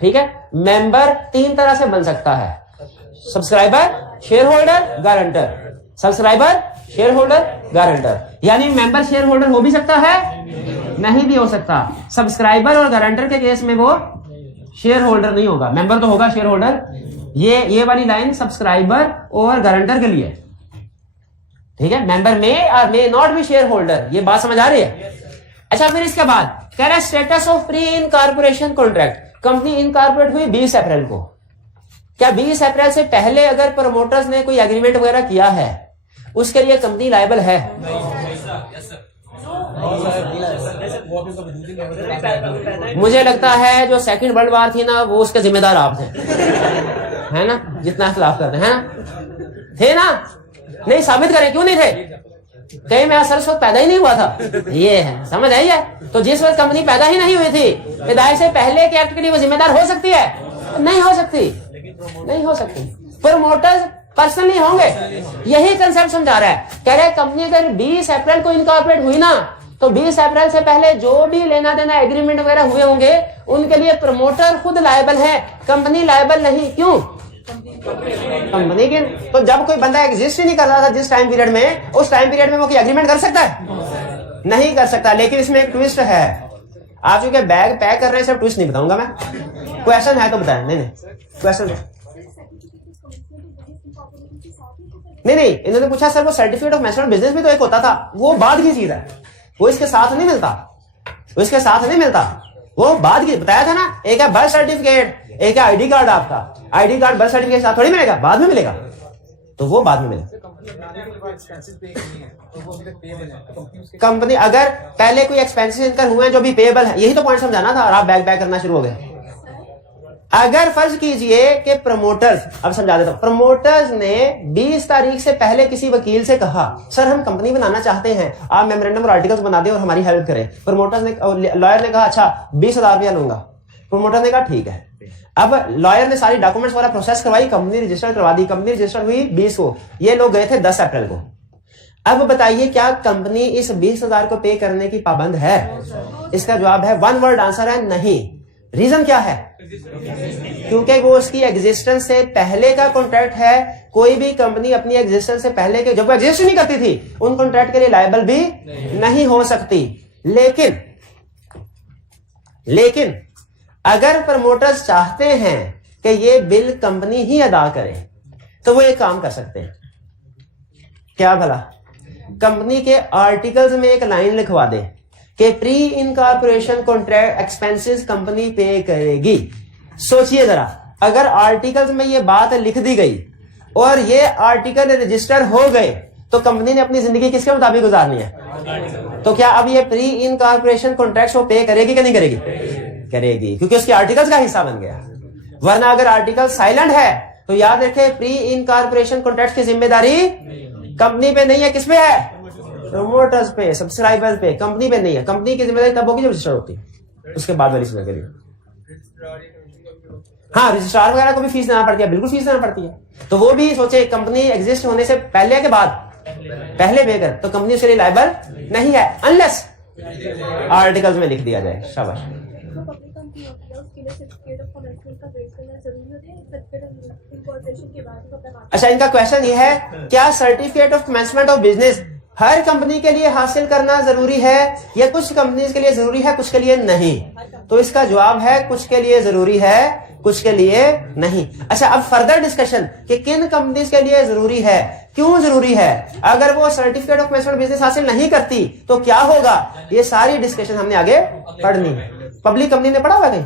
ठीक है। मेंबर तीन तरह से बन सकता है, subscriber, share holder, guarantor. Subscriber, share holder, guarantor, यानी मेंबर शेयर होल्डर हो भी सकता है, नहीं भी हो सकता। सब्सक्राइबर और गारंटर के केस में वो शेयर होल्डर नहीं होगा, मेंबर तो होगा, शेयर होल्डर। ये वाली लाइन सब्सक्राइबर और गारंटर के लिए, ठीक है। मेंबर में और may not be share holder, ये बात समझ आ रही है? अच्छा, फिर इसके बाद कह रहा है status of pre incorporation contract. Company incorporate हुई 20 अप्रैल को, क्या 20 अप्रैल से पहले अगर प्रमोटर्स ने कोई एग्रीमेंट वगैरह किया है, उसके लिए कंपनी लायबल है? मुझे लगता है जो सेकंड वर्ल्ड वॉर थी ना, वो उसके जिम्मेदार आप थे, है ना, जितना खिलाफ करते हैं ना, थे ना? नहीं, साबित करें क्यों नहीं थे? कहीं मैं असर उस वक्त पैदा ही नहीं हुआ था, ये है, समझ आई है? तो जिस वक्त कंपनी पैदा ही नहीं हुई थी, पैदाइश से पहले के एक्ट के लिए वो जिम्मेदार हो सकती है? नहीं हो सकती, नहीं हो सकती। प्रमोटर्स पर्सनली होंगे, यही कंसेप्ट समझा रहा है। कह रहे कंपनी अगर 20 अप्रैल को इनकॉर्पोरेट हुई ना, तो 20 अप्रैल से पहले जो भी लेना देना एग्रीमेंट वगैरह हुए होंगे, उनके लिए प्रमोटर खुद लायबल है, कंपनी लायबल नहीं। क्यों? कंपनी के, तो जब कोई बंदा एग्जिस्ट ही नहीं कर रहा था जिस टाइम पीरियड में, उस टाइम पीरियड में वो कोई एग्रीमेंट कर सकता है? नहीं कर सकता। लेकिन इसमें एक ट्विस्ट है, आप चूंकि बैग पैक कर रहे हैं, सब ट्विस्ट नहीं बताऊंगा मैं। क्वेश्चन है तो बताएं। नहीं क्वेश्चन नहीं, इन्होंने पूछा सर वो सर्टिफिकेट ऑफ मैनेजमेंट बिजनेस भी तो एक होता था, वो बाद की चीज है, वो इसके साथ नहीं मिलता, वो इसके साथ नहीं मिलता। वो बाद की बताया था ना, एक है बर्थ सर्टिफिकेट, एक है आईडी कार्ड। आपका आईडी कार्ड बर्थ सर्टिफिकेट साथ थोड़ी मिलेगा, बाद में मिलेगा, तो वो बाद में मिलेगा। कंपनी अगर पहले कोई एक्सपेंसेस इनकर हुए हैं जो भी पेएबल है, यही तो पॉइंट समझाना था और आप बैक करना शुरू हो गए। अगर फर्ज कीजिए कि प्रमोटर्स, अब समझा देता हूं, प्रमोटर्स ने 20 तारीख से पहले किसी वकील से कहा सर हम कंपनी बनाना चाहते हैं, आप मेमोरेंडम और आर्टिकल्स बना दें और हमारी हेल्प करें। प्रमोटर्स ने, लॉयर ने कहा अच्छा 20,000 रुपया लूंगा। प्रमोटर ने कहा ठीक है। अब लॉयर ने सारी डॉक्यूमेंट्स वाला प्रोसेस करवाई, कंपनी रजिस्टर करवा दी। कंपनी रजिस्टर हुई 20 को, ये लोग गए थे 10 अप्रैल को। अब बताइए क्या कंपनी इस 20,000 को पे करने की पाबंद है? इसका जवाब है, वन वर्ड आंसर है नहीं। रीजन क्या है? क्योंकि वो उसकी एग्जिस्टेंस से पहले का कॉन्ट्रैक्ट है। कोई भी कंपनी अपनी एग्जिस्टेंस से पहले के, जब वो एग्जिस्ट नहीं करती थी, उन कॉन्ट्रैक्ट के लिए लायबल भी नहीं हो सकती। लेकिन अगर प्रमोटर्स चाहते हैं कि ये बिल कंपनी ही अदा करे, तो वो एक काम कर सकते हैं। क्या भला? कंपनी के आर्टिकल्स में एक लाइन लिखवा दे कि pre incorporation contract expenses company पे करेगी। सोचिए जरा, अगर आर्टिकल्स में ये बात लिख दी गई और ये आर्टिकल रजिस्टर हो गए, तो कंपनी ने अपनी जिंदगी किसके मुताबिक गुजारनी है? तो क्या अब ये प्री इनकॉर्पोरेशन कॉन्ट्रैक्ट वो पे करेगी कि नहीं करेगी? करेगी, क्योंकि उसके आर्टिकल्स का हिस्सा बन गया। वरना अगर आर्टिकल साइलेंट है तो याद रखें, प्री इनकॉर्पोरेशन कॉन्ट्रैक्ट की जिम्मेदारी कंपनी पे नहीं है। किस पे है? प्रमोटर्स पे, सब्सक्राइबर पे, कंपनी पे नहीं है। कंपनी की जिम्मेदारी तब होगी जब रजिस्टर होती है, उसके बाद वाली चीजों के लिए। हाँ, रजिस्ट्रार वगैरह को भी फीस देना पड़ती है, बिल्कुल फीस देना पड़ती है। तो वो भी सोचे कंपनी एग्जिस्ट होने से पहले के बाद, पहले पे कर, तो कंपनी उसके लिए लायबल नहीं है, अनलेस आर्टिकल्स में लिख दिया जाए। शाबाश। अच्छा, इनका क्वेश्चन ये है, क्या certificate of commencement of business her company के लिए हासिल करना जरूरी है या कुछ कंपनीज के लिए जरूरी है, कुछ के लिए नहीं? तो इसका जवाब है कुछ के लिए जरूरी है, कुछ के लिए नहीं। अच्छा, अब फर्दर डिस्कशन कि किन कंपनीज के लिए जरूरी है, क्यों जरूरी है, अगर वो सर्टिफिकेट ऑफ कमेंसमेंट बिजनेस हासिल नहीं करती तो क्या होगा, ये सारी डिस्कशन हमने आगे पढ़नी है। पब्लिक कंपनी ने पढ़ा हुआ कहीं?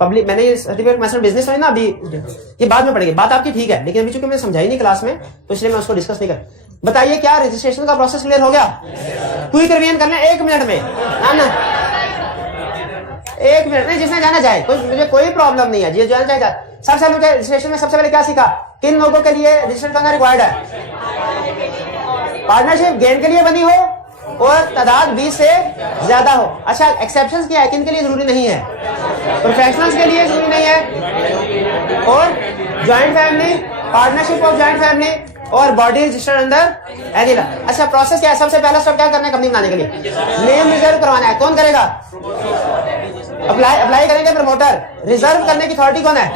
पब्लिक, मैंने सर्टिफिकेट ऑफ कमेंसमेंट बिजनेस है ना, अभी ये बाद में पढ़ेंगे। बात आपकी ठीक है, लेकिन अभी चूंकि मैंने समझाई नहीं क्लास में, तो इसलिए मैं उसको डिस्कस नहीं कर। बताइए क्या रजिस्ट्रेशन का प्रोसेस क्लियर हो गया? क्विक रिवीजन करना 1 मिनट में, ना 1 मिनट नहीं, जिसने जाना चाहे, मुझे कोई प्रॉब्लम नहीं है, जिसे जाना चाहेगा। सबसे पहले रजिस्ट्रेशन में सबसे पहले क्या सीखा? किन लोगों के लिए रजिस्ट्रेशन करना रिक्वायर्ड है? पार्टनरशिप गेन के लिए बनी हो और तादाद 20 से ज्यादा हो। अच्छा, एक्सेप्शंस क्या है, किन के लिए जरूरी नहीं है? प्रोफेशनल्स के लिए जरूरी नहीं है, और joint family, partnership of joint family, और body registered under any law. अच्छा, प्रोसेस क्या है? सबसे पहला स्टेप क्या करना है कंपनी बनाने के लिए? नेम रिजर्व करवाना है। कौन करेगा? अप्लाई करेंगे प्रमोटर। रिजर्व करने की अथॉरिटी कौन है?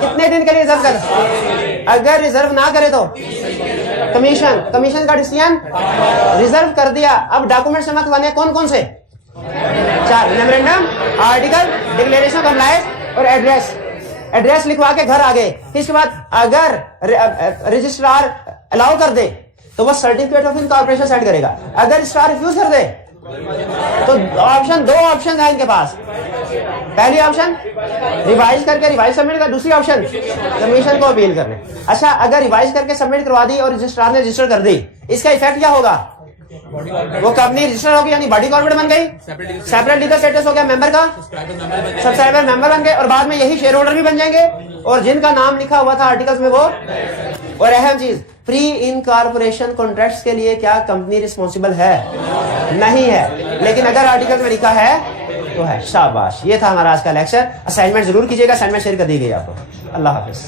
कितने दिन के लिए रिजर्व कर? अगर रिजर्व ना करे तो कमीशन का डिसीजन रिजर्व कर दिया। अब डॉक्यूमेंट जमा करवाने कौन कौन से? 4, memorandum, article, declaration of compliance और एड्रेस लिखवा के घर आ गए। इसके बाद अगर रजिस्ट्रार अलाउ कर दे तो वह सर्टिफिकेट ऑफ इनकॉर्पोरेशन सेट करेगा। अगर रजिस्ट्रार रिफ्यूज कर दे तो दो ऑप्शन है इनके पास। पहली ऑप्शन रिवाइज करके रिवाइज सबमिट कर, दूसरी ऑप्शन कमीशन को अपील करने। अच्छा, अगर रिवाइज करके सबमिट करवा दी और रजिस्ट्रार ने रजिस्टर कर दी, इसका इफेक्ट क्या होगा? वो कंपनी रजिस्टर होगी, यानी बॉडी कॉर्पोरेट बन गई, सेपरेट लीगल स्टेटस हो गया मेंबर का, सब्सक्राइबर मेंबर बन गए, और बाद में यही शेयर होल्डर भी बन जाएंगे, और जिनका नाम लिखा हुआ था आर्टिकल्स में वो। और अहम चीज, प्री इनकॉर्पोरेशन कॉन्ट्रैक्ट्स के लिए क्या कंपनी रिस्पॉन्सिबल है? नहीं है, लेकिन अगर आर्टिकल में लिखा है तो है। शाबाश, ये था हमारा आज का लेक्चर। असाइनमेंट जरूर कीजिएगा, असाइनमेंट शेयर कर दी गई आपको। अल्लाह हाफिज।